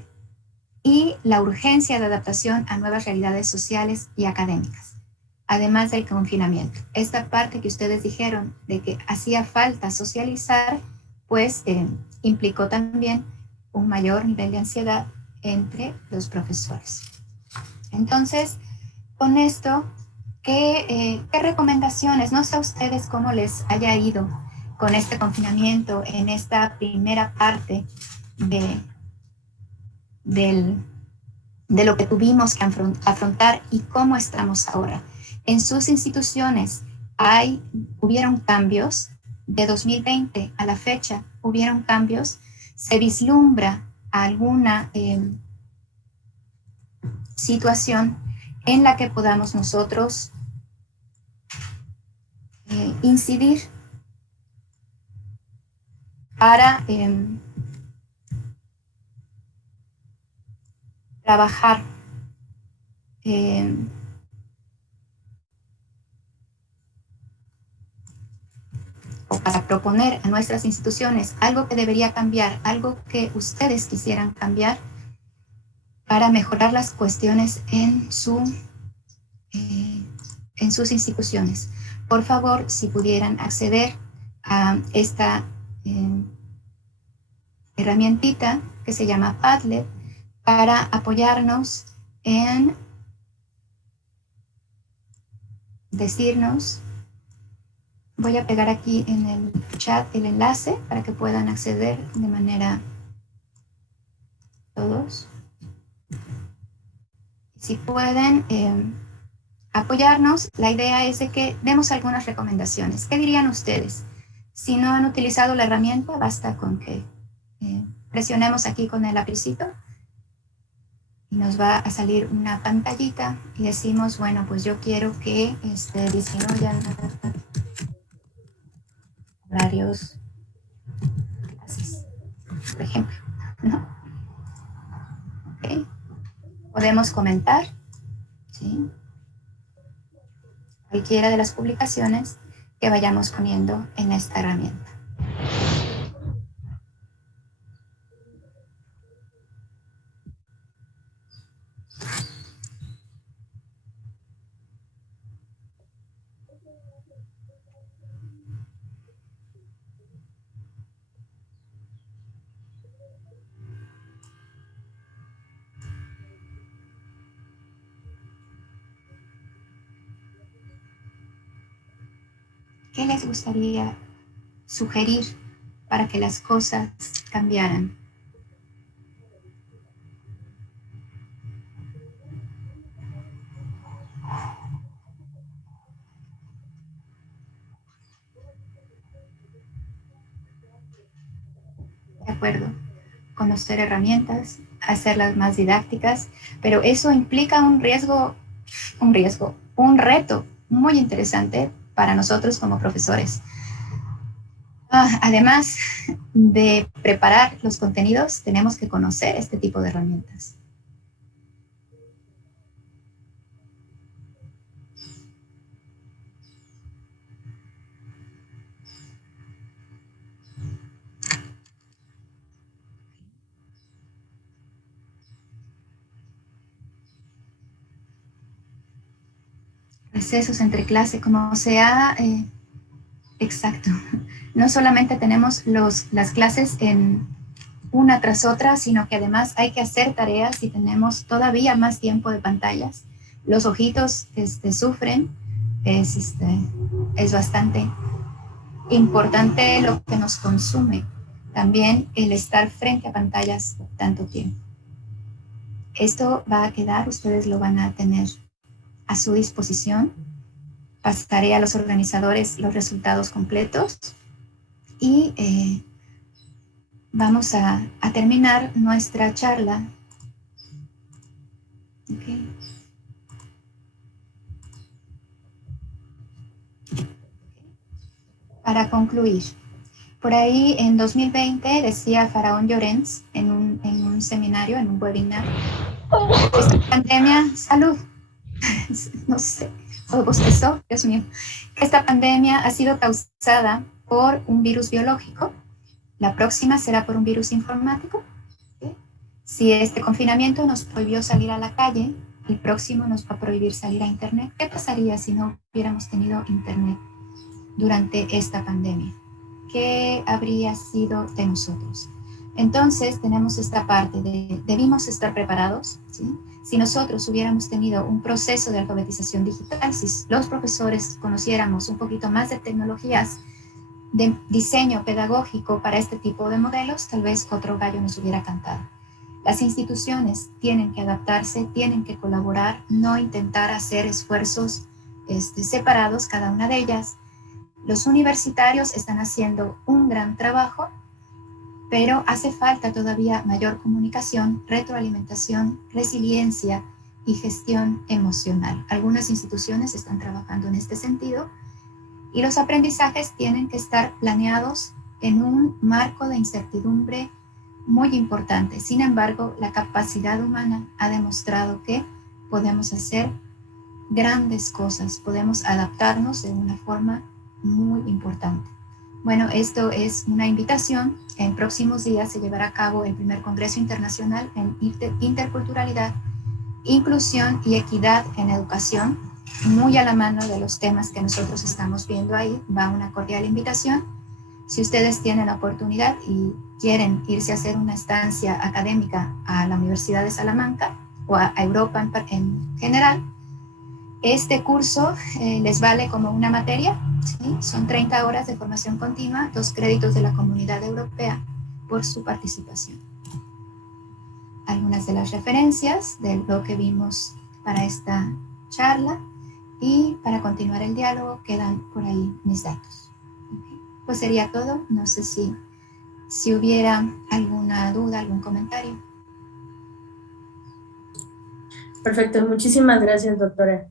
y la urgencia de adaptación a nuevas realidades sociales y académicas, además del confinamiento. Esta parte que ustedes dijeron de que hacía falta socializar, pues implicó también un mayor nivel de ansiedad entre los profesores. Entonces, con esto, ¿qué recomendaciones? No sé a ustedes cómo les haya ido con este confinamiento en esta primera parte de lo que tuvimos que afrontar y cómo estamos ahora. En sus instituciones hubieron cambios de 2020 a la fecha, hubieron cambios, se vislumbra alguna situación en la que podamos nosotros incidir para trabajar o para proponer a nuestras instituciones algo que debería cambiar, algo que ustedes quisieran cambiar para mejorar las cuestiones en sus instituciones. Por favor, si pudieran acceder a esta herramientita que se llama Padlet para apoyarnos en decirnos. Voy a pegar aquí en el chat el enlace para que puedan acceder de manera todos. Si pueden apoyarnos, la idea es de que demos algunas recomendaciones. ¿Qué dirían ustedes? Si no han utilizado la herramienta, basta con que presionemos aquí con el lapicito y nos va a salir una pantallita y decimos, bueno, pues yo quiero que disminuyan horarios, por ejemplo, ¿no? Okay. Podemos comentar, ¿sí?, cualquiera de las publicaciones que vayamos poniendo en esta herramienta. ¿qué les gustaría sugerir para que las cosas cambiaran? De acuerdo, conocer herramientas, hacerlas más didácticas, pero eso implica un reto muy interesante para nosotros como profesores. Además de preparar los contenidos, tenemos que conocer este tipo de herramientas. Recesos entre clase, como sea, exacto. No solamente tenemos las clases en una tras otra, sino que además hay que hacer tareas y tenemos todavía más tiempo de pantallas. Los ojitos sufren, es bastante importante lo que nos consume, también el estar frente a pantallas tanto tiempo. Esto va a quedar, ustedes lo van a tener a su disposición. Pasaré a los organizadores los resultados completos y vamos a terminar nuestra charla. Okay. Para concluir, por ahí en 2020 decía Faraón Llorens en un seminario, en un webinar, esta pandemia, salud, no sé, o bostezó, Dios mío, que esta pandemia ha sido causada por un virus biológico, la próxima será por un virus informático. ¿Sí? Si este confinamiento nos prohibió salir a la calle, el próximo nos va a prohibir salir a internet. ¿Qué pasaría si no hubiéramos tenido internet durante esta pandemia? ¿Qué habría sido de nosotros? Entonces tenemos esta parte de debimos estar preparados, ¿sí? Si nosotros hubiéramos tenido un proceso de alfabetización digital, si los profesores conociéramos un poquito más de tecnologías, de diseño pedagógico para este tipo de modelos, tal vez otro gallo nos hubiera cantado. Las instituciones tienen que adaptarse, tienen que colaborar, no intentar hacer esfuerzos separados, cada una de ellas. Los universitarios están haciendo un gran trabajo, pero hace falta todavía mayor comunicación, retroalimentación, resiliencia y gestión emocional. Algunas instituciones están trabajando en este sentido y los aprendizajes tienen que estar planeados en un marco de incertidumbre muy importante. Sin embargo, la capacidad humana ha demostrado que podemos hacer grandes cosas, podemos adaptarnos de una forma muy importante. Bueno, esto es una invitación. En próximos días se llevará a cabo el primer Congreso Internacional en Interculturalidad, Inclusión y Equidad en Educación, muy a la mano de los temas que nosotros estamos viendo ahí. Va una cordial invitación. Si ustedes tienen la oportunidad y quieren irse a hacer una estancia académica a la Universidad de Salamanca o a Europa en general, este curso les vale como una materia, ¿sí? Son 30 horas de formación continua, 2 créditos de la Comunidad Europea por su participación. Algunas de las referencias de lo que vimos para esta charla y para continuar el diálogo quedan por ahí mis datos. ¿Okay? Pues sería todo. No sé si hubiera alguna duda, algún comentario. Perfecto, muchísimas gracias, doctora.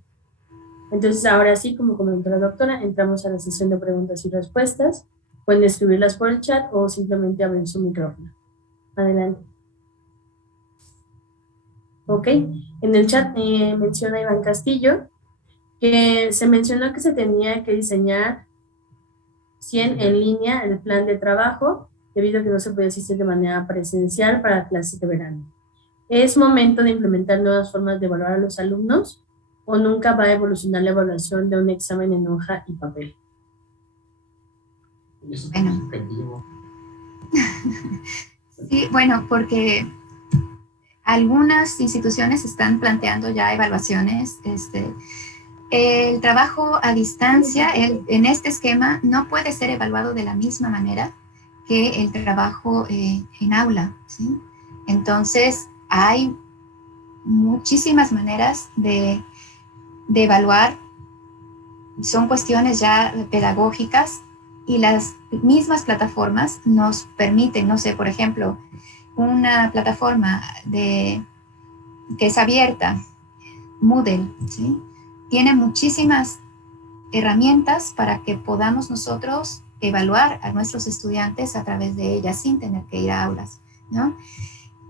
Entonces, ahora sí, como comentó la doctora, entramos a la sesión de preguntas y respuestas. Pueden escribirlas por el chat o simplemente abrir su micrófono. Adelante. Ok, en el chat menciona Iván Castillo que se mencionó que se tenía que diseñar 100 en línea el plan de trabajo debido a que no se podía asistir de manera presencial para clases de verano. ¿Es momento de implementar nuevas formas de evaluar a los alumnos o nunca va a evolucionar la evaluación de un examen en hoja y papel? Bueno. Sí, bueno, porque algunas instituciones están planteando ya evaluaciones El trabajo a distancia, en este esquema, no puede ser evaluado de la misma manera que el trabajo en aula, ¿sí? Entonces, hay muchísimas maneras de evaluar. Son cuestiones ya pedagógicas y las mismas plataformas nos permiten, no sé, por ejemplo, una plataforma que es abierta, Moodle, ¿sí? Tiene muchísimas herramientas para que podamos nosotros evaluar a nuestros estudiantes a través de ellas sin tener que ir a aulas, ¿no?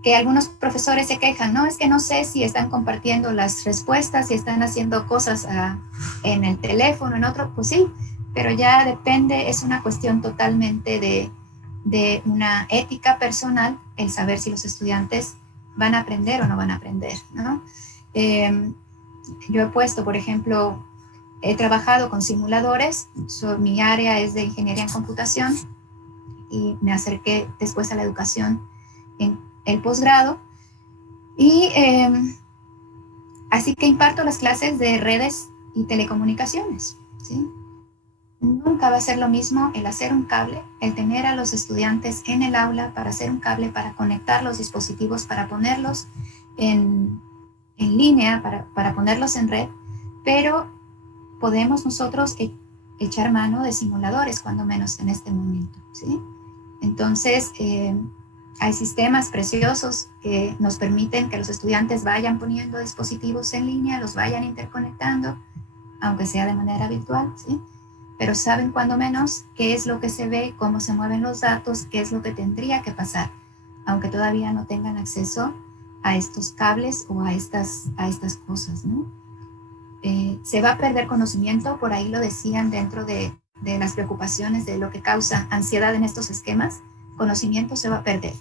Que algunos profesores se quejan, no, es que no sé si están compartiendo las respuestas, si están haciendo cosas en el teléfono, en otro, pues sí, pero ya depende, es una cuestión totalmente de una ética personal, el saber si los estudiantes van a aprender o no van a aprender, ¿no? Yo he puesto, por ejemplo, he trabajado con simuladores, mi área es de ingeniería en computación y me acerqué después a la educación en el posgrado y así que imparto las clases de redes y telecomunicaciones, ¿sí? Nunca va a ser lo mismo el hacer un cable, el tener a los estudiantes en el aula para hacer un cable, para conectar los dispositivos, para ponerlos en línea, para ponerlos en red, pero podemos nosotros echar mano de simuladores, cuando menos en este momento, ¿sí? Entonces, hay sistemas preciosos que nos permiten que los estudiantes vayan poniendo dispositivos en línea, los vayan interconectando, aunque sea de manera virtual, ¿sí? Pero saben cuando menos qué es lo que se ve, cómo se mueven los datos, qué es lo que tendría que pasar, aunque todavía no tengan acceso a estos cables o a estas cosas, ¿no? Se va a perder conocimiento, por ahí lo decían dentro de las preocupaciones de lo que causa ansiedad en estos esquemas, conocimiento se va a perder.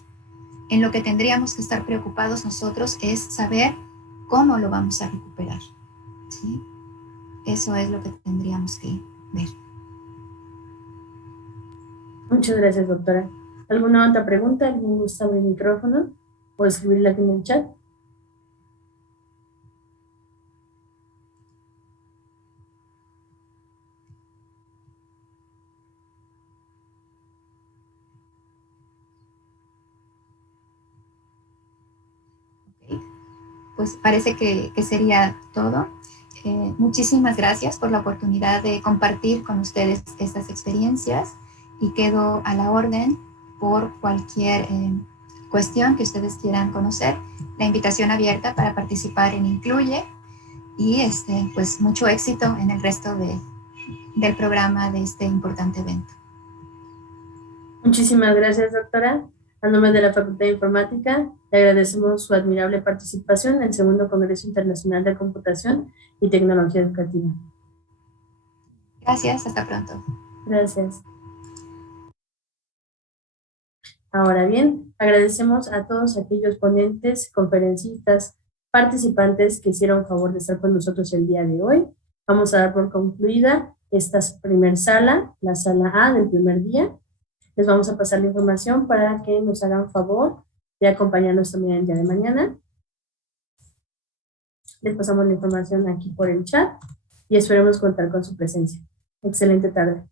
En lo que tendríamos que estar preocupados nosotros es saber cómo lo vamos a recuperar, ¿sí? Eso es lo que tendríamos que ver. Muchas gracias, doctora. ¿Alguna otra pregunta? ¿Alguien gusta abrir el micrófono o escribirla aquí en el chat? Okay. Pues parece que sería todo. Muchísimas gracias por la oportunidad de compartir con ustedes estas experiencias y quedo a la orden por cualquier cuestión que ustedes quieran conocer. La invitación abierta para participar en Incluye y pues mucho éxito en el resto del programa de este importante evento. Muchísimas gracias, doctora. A nombre de la Facultad de Informática, le agradecemos su admirable participación en el Segundo Congreso Internacional de Computación y Tecnología Educativa. Gracias, hasta pronto. Gracias. Ahora bien, agradecemos a todos aquellos ponentes, conferencistas, participantes que hicieron favor de estar con nosotros el día de hoy. Vamos a dar por concluida esta primer sala, la sala A del primer día. Les vamos a pasar la información para que nos hagan favor de acompañarnos también el día de mañana. Les pasamos la información aquí por el chat y esperemos contar con su presencia. Excelente tarde.